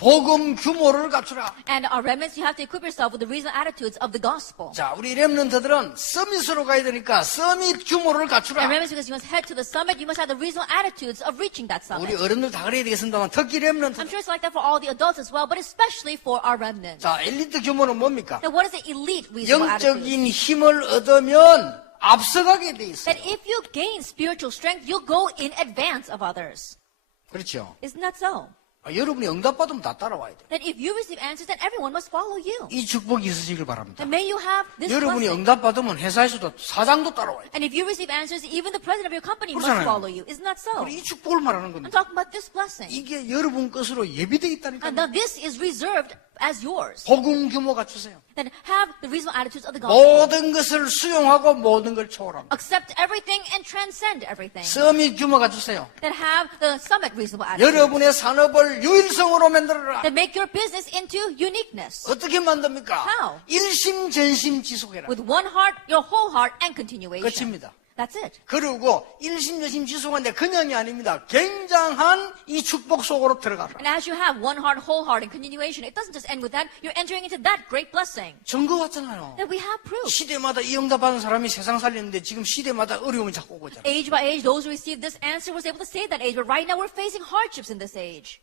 복음 규모를 갖추라. And our remnants, you have to equip yourself with the reasonable attitudes of the gospel. 자, 우리 렘넌트들은 서밋으로 가야 되니까 서밋 규모를 And 갖추라. remnants, because you must head to the summit, you must have the reasonable attitudes of reaching that 우리 summit. 어른들 다 그래야 되겠습니다만 특히 렘넌트. I'm sure it's like that for all the adults as well, but especially for our remnants. 자, 엘리트 규모는 뭡니까? Now, what is the elite reasonable attitude? 영적인 힘을 얻으면 앞서가게 돼 있어요. That if you gain spiritual strength, you'll go in advance of others. 그렇죠. Isn't that so? 여러분이 응답받으면 다 따라와야 돼. That if you receive answers, then everyone must follow you. 이 축복이 있으시길 바랍니다. And may you have this 여러분이 blessing. 응답받으면 회사에서도 사장도 따라와야 돼. And if you receive answers, even the president of your company must 그렇잖아요. follow you. Isn't that so? 우리 이 축복을 말하는 I'm 겁니다. talking about this blessing. 이게 여러분 것으로 예비되어 And 있다니까요. now this is reserved as yours. 복음 규모 갖추세요. Then have the reasonable attitudes of the gospel. 모든 것을 수용하고 모든 걸 초월합니다. Accept everything and transcend everything. 서밋 규모 갖추세요. Then have the summit reasonable attitudes. 여러분의 산업을 유일성으로 만들어라. Then make your business into uniqueness. 어떻게 만듭니까? How? 일심전심 지속해라. With one heart, your whole heart, and continuation. 끝입니다. That's it. 그리고 일심전심 지속한데 그냥이 아닙니다. 굉장한 이 축복 속으로 들어가라. And as you have one heart, whole heart, and continuation, it doesn't just end with that. You're entering into that great blessing. 증거 같잖아요. That we have proof. 시대마다 이 응답받은 사람이 세상 살리는데 지금 시대마다 어려움이 자꾸 오고 있잖아요. Age by age, those who received this answer was able to save that age. But right now, we're facing hardships in this age.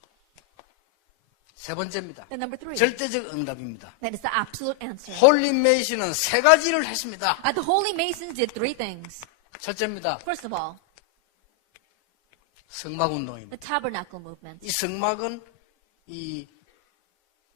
세 번째입니다. Then number 3. 절대적 응답입니다. That is the absolute answer. 홀리 메이시는 세 가지를 했습니다. The Holy Masons did 3 things. 첫째입니다. First of all, 성막 운동입니다. the tabernacle movement. 이 성막은 이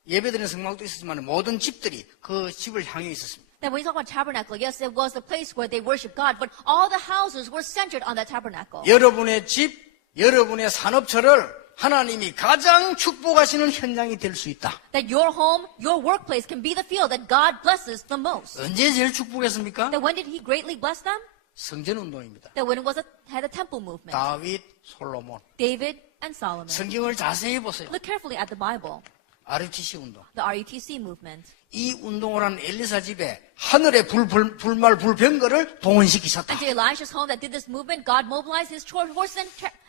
예배드리는 성막도 있었지만 모든 집들이 그 집을 향해 있었습니다. Then when you talk about tabernacle, yes, it was the place where they worship God, but all the houses were centered on that tabernacle. 여러분의 집, 여러분의 산업처를 하나님이 가장 축복하시는 현장이 될 수 있다. That your home, your workplace can be the field that God blesses the most. 언제 제일 축복했습니까? That when did He greatly bless them? 성전 운동입니다. That when it was had a temple movement. 다윗, 솔로몬. David and Solomon. 성경을 자세히 보세요. Look carefully at the Bible. RUTC 운동. The RUTC movement. 이 운동을 한 엘리사 집에 하늘의 불말 불병거를 동원시키셨다. And to Elisha's home that did this movement, God mobilized His horses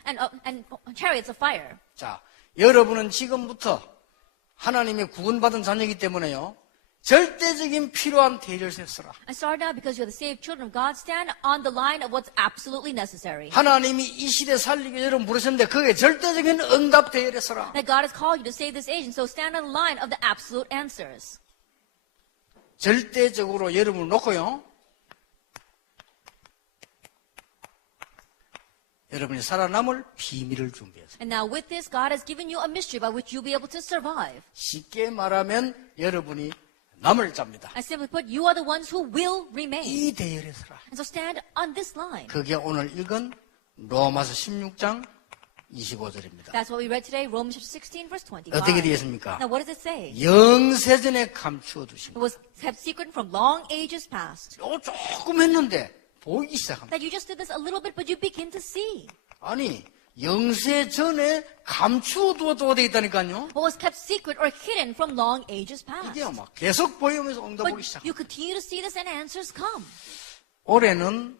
and chariots of fire. 자, 여러분은 지금부터 하나님의 구원받은 자녀이기 때문에요. 절대적인 필요한 대를 세서라. And start now because you're the saved children of God. Stand on the line of what's absolutely necessary. 하나님이 이 시대 살리기 위해 여러분 부르셨는데 그게 절대적인 응답 대열에 서라. That God has called you to save this age, and so stand on the line of the absolute answers. 절대적으로 여러분을 놓고요. 여러분이 살아남을 비밀을 준비했어요. And now with this, God has given you a mystery by which you'll be able to survive. 쉽게 말하면 여러분이 남을 잡니다. And simply put, you are the ones who will remain. 이 대열에 서라. And so stand on this line. 그게 오늘 읽은 로마서 16장 25절입니다. That's what we read today, Romans 16, verse 25. 어떻게 되겠습니까? Now what does it say? 영세전에 감추어 두신 It was kept secret from long ages past. 조금 했는데 보이기 시작합니다. That you just did this a little bit, but you begin to see. 아니 영세전에 감추어 두어도 돼 있다니까요. What was kept secret or hidden from long ages past. 이게 막 계속 보이면서 응답 But 오기 시작. you continue to see this and answers come. 올해는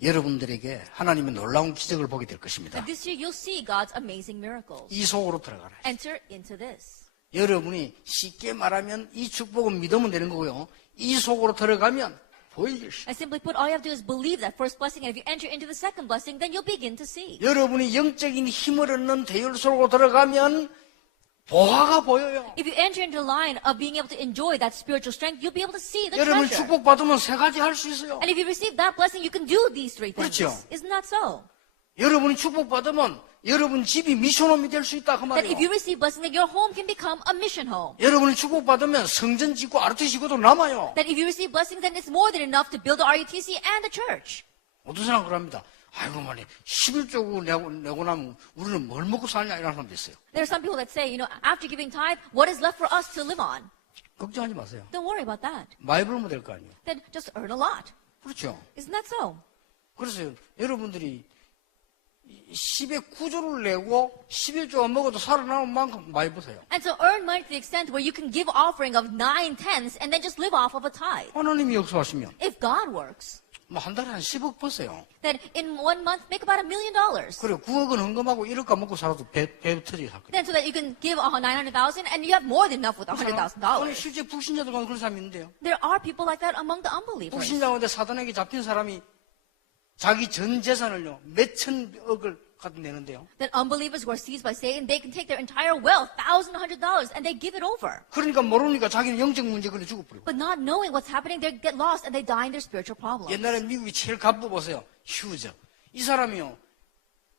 여러분들에게 하나님의 놀라운 기적을 보게 될 것입니다. And this year you'll see God's amazing miracles. 이 속으로 들어가라. Enter into this. 여러분이 쉽게 말하면 이 축복은 믿으면 되는 거고요. 이 속으로 들어가면 보이기 시작. And simply put, all you have to do is believe that first blessing, and if you enter into the second blessing, then you'll begin to see. 여러분이 영적인 힘을 얻는 대열 속으로 들어가면 보화가 보여요. If you enter into the line of being able to enjoy that spiritual strength, you'll be able to see the 여러분 treasure. 축복 받으면 세 가지 할 수 있어요. And if you receive that blessing, you can do these 3 things. 그렇죠. Isn't that so? 여러분이 축복받으면 여러분 집이 미션홈이 될 수 있다 그 That if you 말이에요. receive blessing, that your home can become a mission home. 여러분이 축복받으면 성전 짓고 아르티 짓고도 남아요. That if you receive blessings, then it's more than enough to build the RUTC and the church. 어떤 사람 그럽니다. 아이고 말이야 11조 내고 나면 우리는 뭘 먹고 살냐 이런 사람도 있어요. There are some people that say, after giving tithe, what is left for us to live on? 걱정하지 마세요. Don't worry about that. 많이 벌면 될 거 아니에요. Then just earn a lot. 그렇죠. Isn't that so? 그래서 여러분들이 10의 9조를 내고 11조가 먹어도 살아남을 만큼 많이 버세요. And so earn money to the extent where you can give offering of 9/10 and then just live off of a tithe. 하나님이 역사하시면 If God works, 뭐 한 달에 한 10억 버세요. then in 1 month, make about $1 million. 그래 9억은 헌금하고 1억까 먹고 살아도 배 터지게 살 거예요. Then so that you can give 900,000 and you have more than enough with 오늘 $100,000. 실제 불신자들 가운데 그런 사람이 있는데요. There are people like that among the unbelievers. 불신자 가운데 사단에게 잡힌 사람이 자기 전 재산을요 몇천억을 갖다 내는데요. That unbelievers who are seized by Satan, they can take their entire wealth, $1,100, and they give it over. 그러니까 모르니까 자기는 영적 문제 걸려 죽어버리고. But not knowing what's happening, they get lost and they die in their spiritual problems. 옛날에 미국이 제일 갑부 보세요. 휴저. 이 사람이요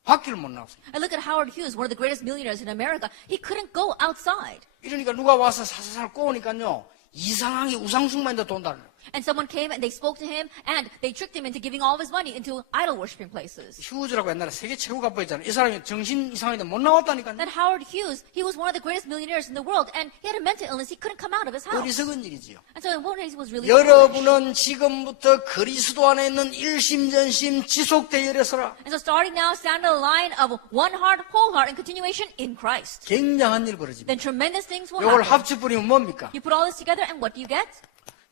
밖을 못 나왔어요. I look at Howard Hughes, one of the greatest millionaires in America. He couldn't go outside. 이러니까 누가 와서 사사살 꼬우니까요 이상하게 우상숭배인데 돈 달라. And someone came and they spoke to him and they tricked him into giving all of his money into idol worshiping places. 휴즈라고 옛날에 세계 최고 갑부였잖아요. 이 사람이 정신 이상한데 못 나왔다니까요. That Howard Hughes, he was one of the greatest millionaires in the world and he had a mental illness. He couldn't come out of his house. 어리석은 일이지요. And so in one way he was really foolish. 여러분은 지금부터 그리스도 안에 있는 일심전심 지속대열에서라. And so starting now, stand on the line of one heart, whole heart, and continuation in Christ. 굉장한 일 벌어집니다. Then tremendous things will 이걸 happen. 합쳐버리면 뭡니까? You put all this together and what do you get?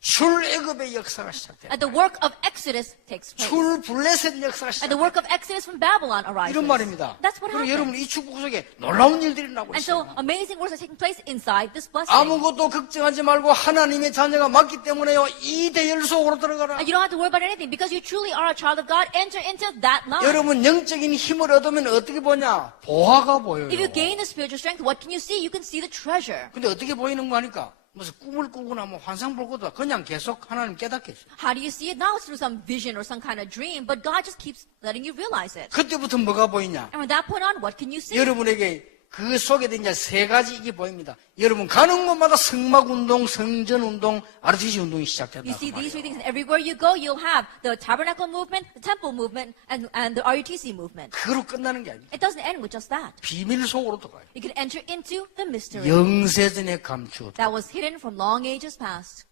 출애굽의 역사가 시작돼요. And the work of Exodus takes place. 출블레셋 역사가 And the 시작돼요. work of Exodus from Babylon arises. 이런 말입니다. That's what 그리고 happens. 여러분 이 축복 속에 놀라운 일들이 나고 And so 있어요. amazing works are taking place inside this blessing. 아무것도 걱정하지 말고 하나님의 자녀가 맞기 때문에요. 이 대열 속으로 들어가라. And you don't have to worry about anything because you truly are a child of God. Enter into that line. 여러분 영적인 힘을 얻으면 어떻게 보냐? 보화가 보여요. If you gain the spiritual strength, what can you see? You can see the treasure. 근데 어떻게 보이는 거 하니까 무슨 꿈을 꾸거나 뭐 환상 볼 것도 그냥 계속 하나님 깨닫게 해줘요. How do you see it? Now it's through some vision or some kind of dream, but God just keeps letting you realize it. 그때부터 뭐가 보이냐? And from that point on, what can you see? 여러분에게 그 속에 이제 세 가지 이게 보입니다. 여러분 가는 곳마다 성막 운동, 성전 운동, RTC 운동이 시작된다. You 그 see these three 말이에요. things, and everywhere you go, you'll have the tabernacle movement, the temple movement, and the RUTC movement. 그로 끝나는 게 아닙니다. It doesn't end with just that. 비밀 속으로 들어가요. You can enter into the mystery 영세전에 감추었다. that was hidden from long ages past.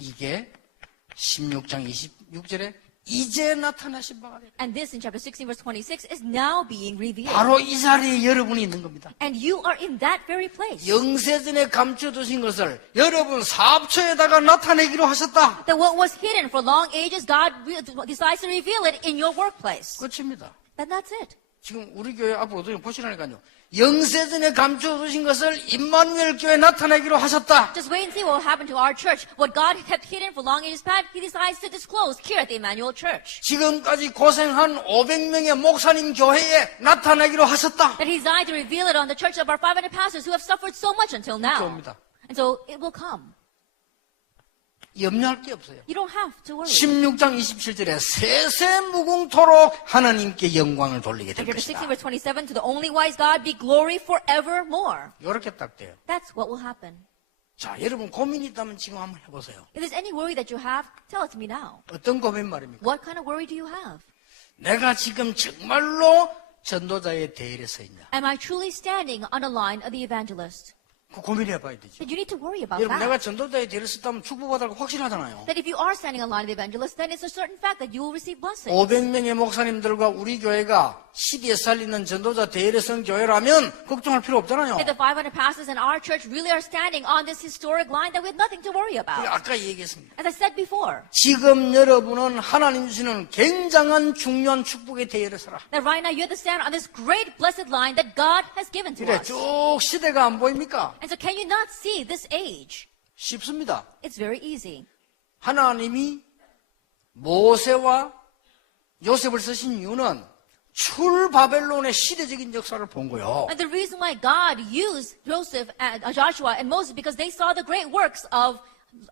이게 16장 26절에 이제 나타나신 바가 됩니다. And this in chapter 16, verse 26 is now being revealed. 바로 이 자리에 여러분이 있는 겁니다. And you are in that very place. 영세전에 감춰두신 것을 여러분 사업초에다가 나타내기로 하셨다. That what was hidden for long ages, God decides to reveal it in your workplace. 끝입니다. Then that's it. 지금 우리 교회 앞으로 어떻게 보시라니까요. 영세전에 감춰두신 것을 임마누엘 교회에 나타내기로 하셨다. Just wait and see what will happen to our church. What God kept hidden for long ages past, He decides to disclose here at the Emmanuel Church. 지금까지 고생한 500명의 목사님 교회에 나타내기로 하셨다. That He decided to reveal it on the church of our 500 pastors who have suffered so much until now. 옵니다. And so it will come. 염려할 게 없어요. You don't have to worry. 16장 27절에 세세무궁토록 하나님께 영광을 돌리게 될 And chapter 16, 것이다. verse 27, to the only wise God be glory forevermore. 이렇게 딱 돼요. That's what will happen. 자, 여러분 고민이 있다면 지금 한번 해보세요. If there's any worry that you have, tell it to me now. 어떤 고민 말입니까? What kind of worry do you have? 내가 지금 정말로 전도자의 대열에 서 있냐? Am I truly standing on the line of the evangelist? 그 고민해 봐야 되죠. Then you need to worry about 여러분 that. 내가 전도자의 대열에 섰다면 축복받을 거 확실하잖아요. That if you are standing on the line of the evangelist, then it's a certain fact that you will receive blessings. 500명의 목사님들과 우리 교회가 시대에 살리는 전도자 대열에 선 교회라면 걱정할 필요 없잖아요. If the 500 pastors in our church really are standing on this historic line, then we have nothing to worry about. 아까 얘기했습니다. As I said before, 지금 여러분은 하나님 주시는 굉장한 중요한 축복의 대열에 서라. that right now you have to stand on this great blessed line that God has given to 그래 us. 쭉 시대가 안 보입니까? And so can you not see this age? 쉽습니다. It's very easy. 하나님이 모세와 요셉을 쓰신 이유는 출바벨론의 시대적인 역사를 본 거예요. And the reason why God used Joseph and Joshua and Moses because they saw the great works of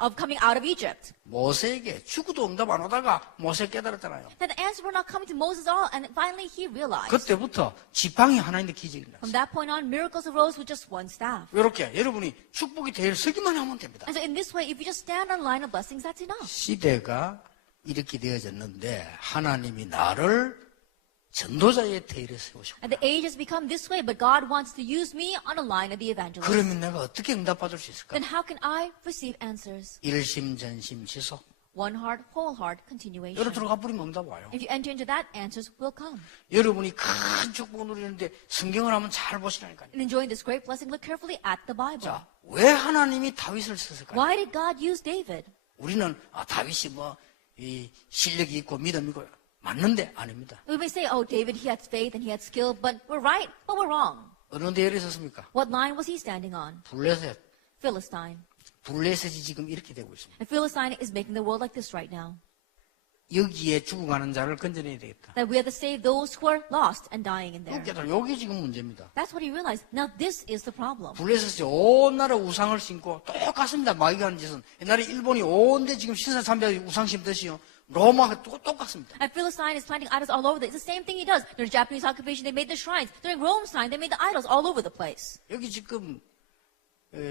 of coming out of Egypt. 모세에게 죽어도 응답 안 오다가 모세 깨달았잖아요. Then the answers were not coming to Moses at all, and finally he realized. 그때부터 지팡이 하나인데 기적이 From 났어요. that point on, miracles arose with just one staff. 이렇게 여러분이 축복의 대회를 서기만 하면 됩니다. And so in this way, if you just stand on line of blessings, that's enough. 시대가 이렇게 되어졌는데 하나님이 나를 전도자의 대회를 세우시고 And the age has become this way, but God wants to use me on a line of the evangelist. 그러면 내가 어떻게 응답받을 수 있을까? Then how can I receive answers? 일심전심지속 One heart, whole heart, continuation. 여러 들어가 버리면 응답 와요. If you enter into that, answers will come. 여러분이 큰 축복을 누리는데 성경을 한번 잘 보시라니까요. In enjoying this great blessing, look carefully at the Bible. 자, 왜 하나님이 다윗을 썼을까요? Why did God use David? 우리는 다윗이 이 실력이 있고 믿음이 있고 맞는데 아닙니다. We may say, oh, David, he had faith and he had skill, but we're right, but we're wrong. 어느 대열에 섰습니까? What line was he standing on? 블레셋. Philistine. 블레셋이 지금 이렇게 되고 있습니다. And Philistine is making the world like this right now. 여기에 죽어가는 자를 건져내야 되겠다. That we have to save those who are lost and dying in there. 여기 지금 문제입니다. That's what he realized. Now this is the problem. 블레셋이 온 나라 우상을 심고 똑같습니다. 마귀가 하는 짓은. 옛날에 일본이 온데 지금 신사참배 우상 심듯이요. 로마가 똑같습니다. And Philistine is planting idols all over. It's the same thing he does. During Japanese occupation, they made the shrines. During Rome's time, they made the idols all over the place. 여기 지금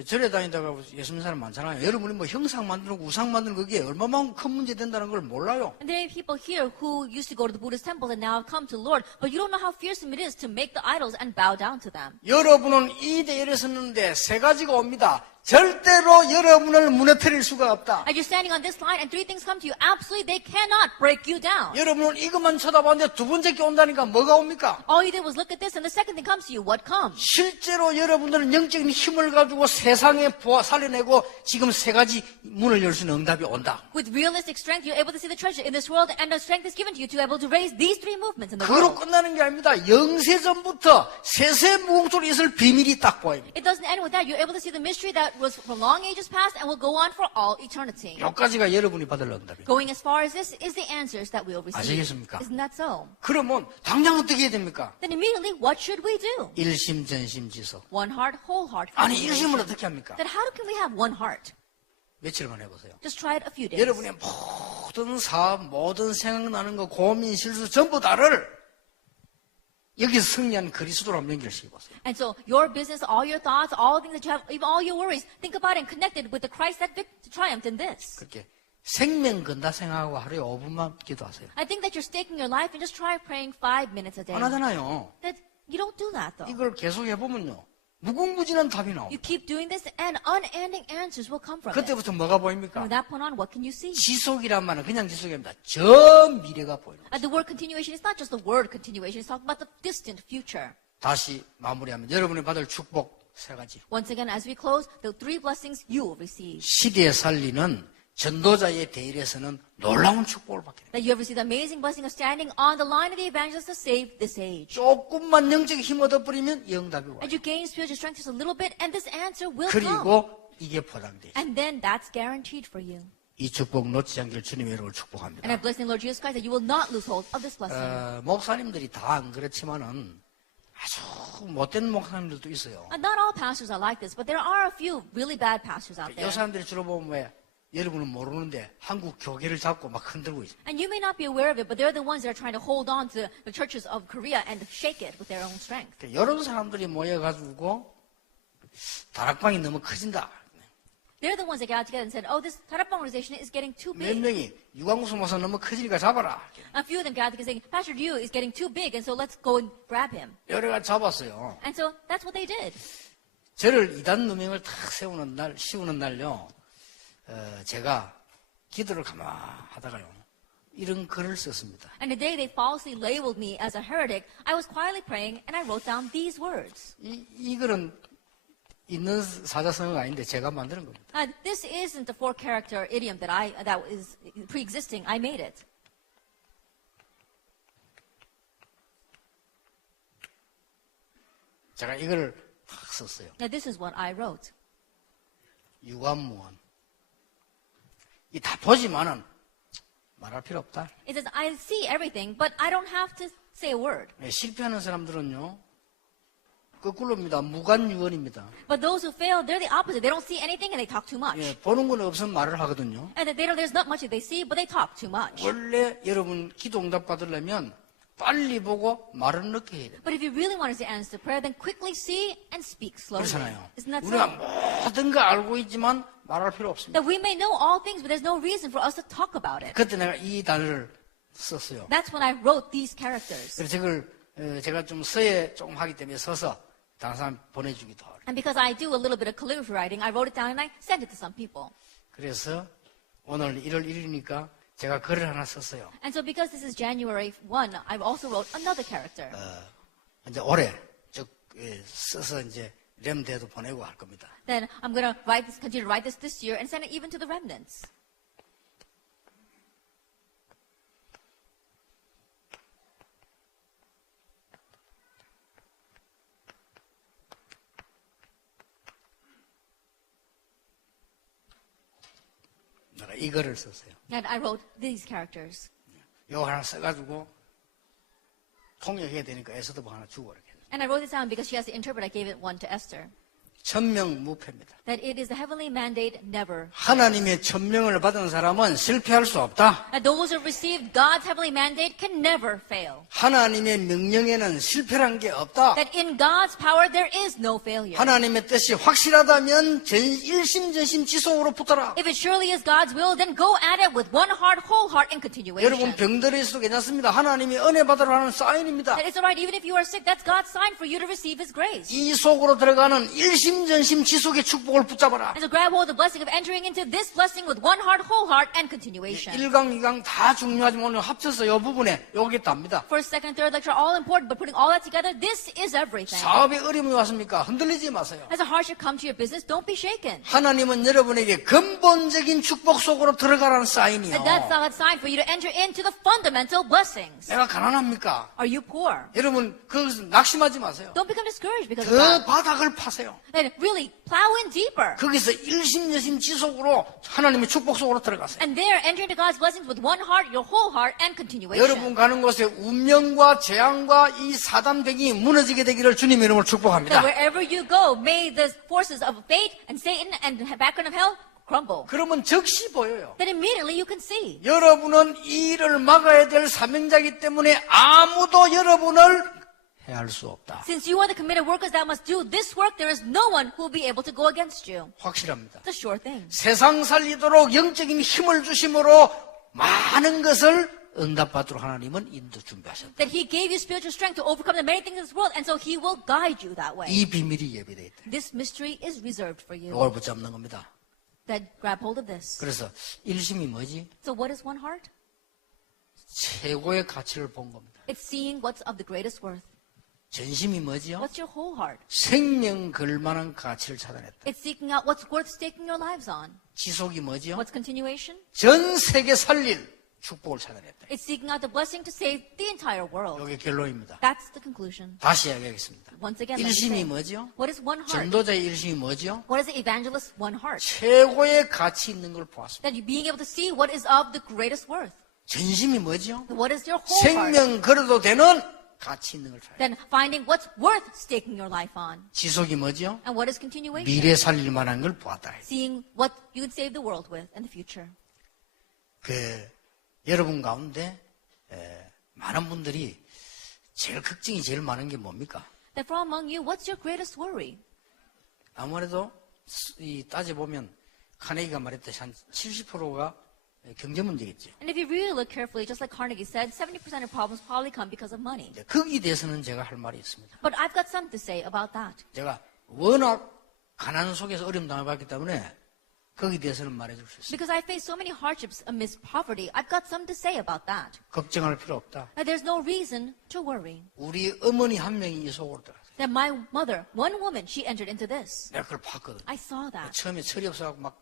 절에 다니다가 예수 믿는 사람 많잖아요. 여러분이 형상 만들고 우상 만드는 그게 얼마만큼 큰 문제 된다는 걸 몰라요. And there are people here who used to go to the Buddhist temples and now have come to the Lord, but you don't know how fearsome it is to make the idols and bow down to them. 여러분은 이 대열에 섰는데 세 가지가 옵니다. 절대로 여러분을 무너뜨릴 수가 없다. And you're standing on this line and three things come to you. Absolutely, they cannot break you down. 여러분은 이것만 쳐다봤는데 두 번째 게 온다니까 뭐가 옵니까? All you did was look at this and the second thing comes to you. What comes? 실제로 여러분들은 영적인 힘을 가지고 세상에 살려내고 지금 세 가지 문을 열 수 있는 응답이 온다. With realistic strength, you're able to see the treasure in this world and the strength is given to you to be able to raise these three movements in the 그로 world. 끝나는 게 아닙니다. 영세전부터 세세 무궁토로 있을 비밀이 딱 보입니다. It doesn't end with that. You're able to see the mystery that was from long ages past and will go on for all eternity. 여기까지가 여러분이 받을 응답이에요. Going as far as this is the answers that we'll receive. 아시겠습니까? Isn't that so? 그러면 당장 어떻게 해야 됩니까? Then immediately, what should we do? 일심전심지속. One heart, whole heart. 아니 일심을 continuation. 어떻게 합니까? Then how can we have one heart? 며칠만 해보세요. Just try it a few days. 여러분의 모든 사업, 모든 생각나는 거, 고민, 실수 전부 다를 여기서 승리한 그리스도로 한번 연결시켜보세요. And so your business, all your thoughts, all the things that you have, even all your worries, think about it and connect it with the Christ that triumphed in this. 그렇게 생명 건다 생각하고 하루에 5분만 기도하세요. I think that you're staking your life and just try praying 5 minutes a day. 안 하잖아요. That you don't do that though. 이걸 계속 해보면요. 무궁무진한 답이 You 나옵니다. keep doing this and unending answers will come from it. 그때부터 뭐가 보입니까? From that point on, what can you see? 지속이란 말은 그냥 지속이 아닙니다. 저 미래가 보이는 거예요. The word continuation is not just the word continuation, it's talking about the distant future. 다시 마무리하면 여러분이 받을 축복 세 가지. Once again, as we close, the three blessings you will receive. 시대에 살리는 전도자의 대일에서는 놀라운 축복을 받게 됩니다. That you have received the amazing blessing of standing on the line of the evangelist to save this age. 조금만 영적 힘 얻어버리면 영답이 와요. As you gain spiritual strength just a little bit, and this answer will come. 그리고 이게 보장돼 있어요. And then that's guaranteed for you. 이 축복 놓치지 않기를 주님의 이름으로 축복합니다. And I bless in Lord Jesus Christ that you will not lose hold of this blessing. 목사님들이 다 안 그렇지만은 아주 못된 목사님들도 있어요. And not all pastors are like this, but there are a few really bad pastors out 이 there. 사람들이 주로 보면 왜 여러분은 모르는데 한국 교계를 잡고 막 흔들고 있어요. And you may not be aware of it, but they're the ones that are trying to hold on to the churches of Korea and shake it with their own strength. 이런 사람들이 모여가지고 다락방이 너무 커진다. They're the ones that got together and said, oh, this Tarapang organization is getting too 몇 big. 명이 유광수 목사 너무 커지니까 잡아라. A few of them got together saying, Pastor Liu is getting too big, and so let's go and grab him. 여러가 잡았어요. And so that's what they did. 저를 이단 누명을 탁 씌우는 날요. 제가 기도를 가만 하다가요. 이런 글을 썼습니다. And the day they falsely labeled me as a heretic, I was quietly praying and I wrote down these words. 이 글은 있는 사자성어가 아닌데 제가 만드는 겁니다. This isn't a four-character idiom that is pre-existing. I made it. 제가 이걸 탁 썼어요. Now this is what I wrote. 유관무원. 이 다 보지만은 말할 필요 없다. It says, I see everything, but I don't have to say a word. 실패하는 사람들은요. 거꾸로입니다. 무관유언입니다. But those who fail, they're the opposite. They don't see anything and they talk too much. 예, 보는 건 없으면 말을 하거든요. And there's not much that they see, but they talk too much. 원래 여러분 기도 응답 받으려면 빨리 보고 말은 늦게 해야 돼요. But if you really want to see answers to prayer, then quickly see and speak slowly. 그렇잖아요. Isn't that 우리가 so? 모든 거 알고 있지만 말할 필요 없습니다. That we may know all things, but there's no reason for us to talk about it. 그때 내가 이 단어를 썼어요. That's when I wrote these characters. 그래서 이걸 제가 좀 서예 조금 하기 때문에 서서 다른 사람 보내주기도 하고. And because I do a little bit of calligraphy writing, I wrote it down and I sent it to some people. 그래서 오늘 1월 1일이니까 제가 글을 하나 썼어요. And so because this is January 1, I also wrote another character. 이제 올해 쭉 써서 이제 렘대도 보내고 할 겁니다. Then I'm going to continue to write this year and send it even to the remnants. 내가 이 글을 썼어요. And I wrote these characters. 이거 하나 써가지고 통역해야 되니까 에스더복 하나 주고 이렇게. And I wrote this down because she has to interpret. I gave it one to Esther. 천명무패입니다. That it is the heavenly mandate never. 하나님의 천명을 받은 사람은 실패할 수 없다. That those who have received God's heavenly mandate can never fail. 하나님의 명령에는 실패란 게 없다. That in God's power there is no failure. 하나님의 뜻이 확실하다면 일심전심 지속으로 붙어라. If it surely is God's will, then go at it with one heart, whole heart, and continuation. 여러분 병들어 있어도 괜찮습니다. 하나님이 은혜 받으라는 사인입니다. That it's alright, even if you are sick, that's God's sign for you to receive His grace. 이 속으로 들어가는 일심전심 지속의 축복을 붙잡아라. And so grab hold of the blessing of entering into this blessing with one heart, whole heart, and continuation. 1강, 2강 다 중요하지만 오늘 합쳐서 이 부분에 요게 답니다. First, second, third lecture, all important, but putting all that together, this is everything. 사업에 어려움이 왔습니까? 흔들리지 마세요. As a hardship come to your business, don't be shaken. 하나님은 여러분에게 근본적인 축복 속으로 들어가라는 사인이요. And that's God's sign for you to enter into the fundamental blessings. 내가 가난합니까? Are you poor? 여러분 거기서 낙심하지 마세요. Don't become discouraged because of 더 that. 바닥을 파세요. And really plow in deeper. 거기서 일심여심 지속으로 하나님의 축복 속으로 들어가세요. And there, enter into God's blessings with one heart, your whole heart, and continuation. 여러분 가는 곳에 운명과 재앙과 이 사단백이 무너지게 되기를 주님 이름으로 So 축복합니다. wherever you go, may the forces of fate and Satan and the background of hell crumble. 그러면 적시 보여요. Then immediately you can see. 여러분은 이 일을 막아야 될 사명자이기 때문에 아무도 여러분을 해할 수 없다. Since you are the committed workers that must do this work, there is no one who will be able to go against you. 확실합니다. It's a sure thing. 세상 살리도록 영적인 힘을 주심으로 많은 것을 응답받도록 하나님은 인도 준비하셨다. That He gave you spiritual strength to overcome the many things in this world, and so He will guide you that way. 이 비밀이 예비되어 있다. This mystery is reserved for you. 이걸 붙잡는 겁니다. That grab hold of this. 그래서 일심이 뭐지? So what is one heart? 최고의 가치를 본 겁니다. It's seeing what's of the greatest worth. 전심이 뭐지요? What's your whole heart? 생명 걸만한 가치를 찾아냈다. It's seeking out what's worth staking your lives on. 지속이 뭐지요? What's continuation? 전 세계 살릴 축복을 찾아냈다. It's seeking out the blessing to save the entire world. 이게 결론입니다. That's the conclusion. 다시 이야기하겠습니다. Once again, let me 일심이 say, 뭐지요? what is one heart? 전도자의 일심이 뭐지요? What is the evangelist's one heart? 최고의 가치 있는 걸 보았습니다. That you being able to see what is of the greatest worth. 전심이 뭐지요? What is your whole heart? 생명 걸어도 되는 가치 있는 걸 찾아냈다. Then finding what's worth staking your life on. 지속이 뭐지요? And what is continuation? 미래 살릴 만한 걸 보았다. Seeing what you can save the world with in the future. 여러분 가운데 많은 분들이 제일 걱정이 제일 많은 게 뭡니까? That from among you, what's your greatest worry? 아무래도 따져보면 카네기가 말했듯이 한 70%가 경제 문제겠지. And if you really look carefully, just like Carnegie said, 70% of problems probably come because of money. 거기에 대해서는 제가 할 말이 있습니다. But I've got something to say about that. 제가 워낙 가난 속에서 어려움 당해봤기 때문에 거기에 대해서는 말해줄 수 있습니다. Because I face so many hardships amidst poverty, I've got something to say about that. 걱정할 필요 없다. That there's no reason to worry. 우리 어머니 한 명이 이 속으로 들어갔어요. That my mother, one woman, she entered into this. 내가 그걸 봤거든. I saw that. 처음에 철이 없어갖고 막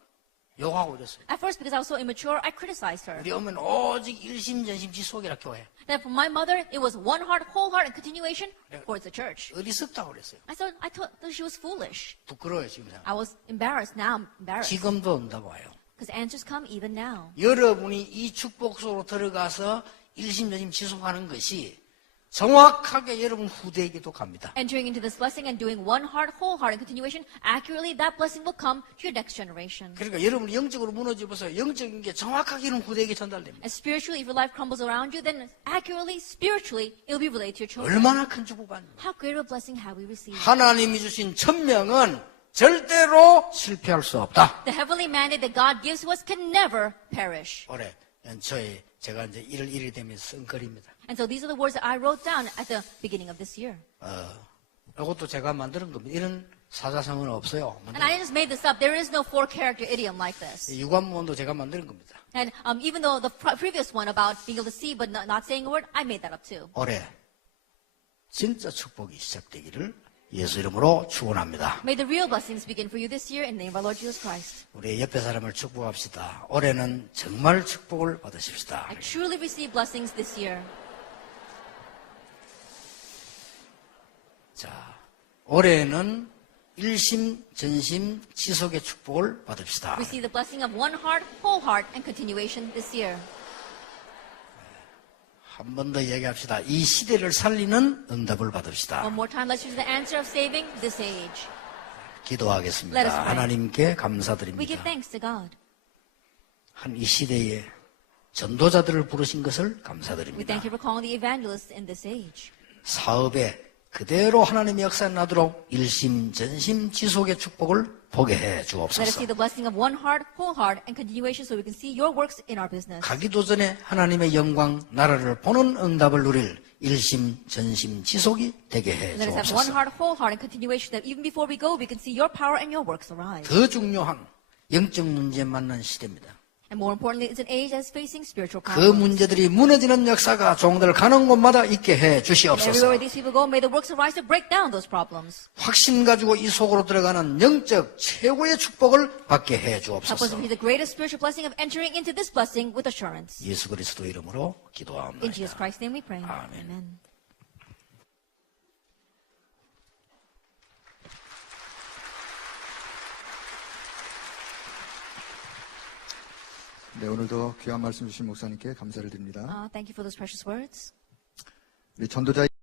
욕하고 그랬어요. At first, because I was so immature, I criticized her. 우리 어머니는 오직 일심전심 지속이라 교회. That for my mother, it was one heart, whole heart, and continuation towards the church. 어리석다고 그랬어요. I thought that she was foolish. 부끄러워요 지금 생각. I was embarrassed. Now I'm embarrassed. 지금도 응답 와요. Because answers come even now. 여러분이 이 축복 속으로 들어가서 일심전심 지속하는 것이 정확하게 여러분 후대에게도 갑니다. Entering into this blessing and doing one heart, whole heart in continuation, accurately that blessing will come to your next generation. 그러니까 여러분이 영적으로 무너져 보세요. 영적인 게 정확하게 이런 후대에게 전달됩니다. And spiritually, if your life crumbles around you, then accurately, spiritually, it'll be relayed to your children. 얼마나 큰 축복입니까? How great of a blessing have we received? 하나님이 주신 천명은 절대로 실패할 수 없다. The heavenly mandate that God gives to us can never perish. 올해 제가 이제 1월 1일 되면 쓴 글입니다. And so these are the words that I wrote down at the beginning of this year. 이것도 제가 만드는 겁니다. 이런 사자성어는 없어요. And I just made this up. There is no four-character idiom like this. 유관문도 제가 만드는 겁니다. And even though the previous one about being able to see but not saying a word, I made that up too. 올해 진짜 축복이 시작되기를 예수 이름으로 축원합니다. May the real blessings begin for you this year in the name of our Lord Jesus Christ. 우리 옆에 사람을 축복합시다. 올해는 정말 축복을 받으십시다. I truly receive blessings this year. 자, 올해는 일심, 전심, 지속의 축복을 받읍시다. Receive the blessing of one heart, whole heart, and continuation this year. 한 번 더 얘기합시다. 이 시대를 살리는 응답을 받읍시다. One more time, let's use the answer of saving this age. 기도하겠습니다. Let us pray. 하나님께 We give 감사드립니다. thanks to God. 한 이 시대에 전도자들을 부르신 것을 We 감사드립니다. thank you for calling the evangelists in this age. 사업에 그대로 하나님의 역사에 나도록 일심, 전심, 지속의 축복을 보게 해 Let us 주옵소서. see the blessing of one heart, whole heart, and continuation so we can see your works in our business. 가기도 전에 하나님의 영광, 나라를 보는 응답을 누릴 일심, 전심, 지속이 되게 해 Let us have one 주옵소서. heart, whole heart, and continuation that even before we go, we can see your power and your works arise. 더 중요한 영적 문제 만난 시대입니다. And more importantly, it's an age that's facing spiritual 그 problems. 문제들이 무너지는 역사가 종들 가는 곳마다 있게 해 And everywhere 주시옵소서. these people go, may the works arise to break down those problems. 확신 가지고 이 속으로 들어가는 영적 최고의 축복을 받게 해 Help us to 주옵소서. be the greatest spiritual blessing of entering into this blessing with assurance. 예수 그리스도 이름으로 In 기도합니다. Jesus Christ's name we pray. Amen. Amen. 네, 오늘도 귀한 말씀 주신 목사님께 감사를 드립니다. Thank you for those precious words. 우리 전도자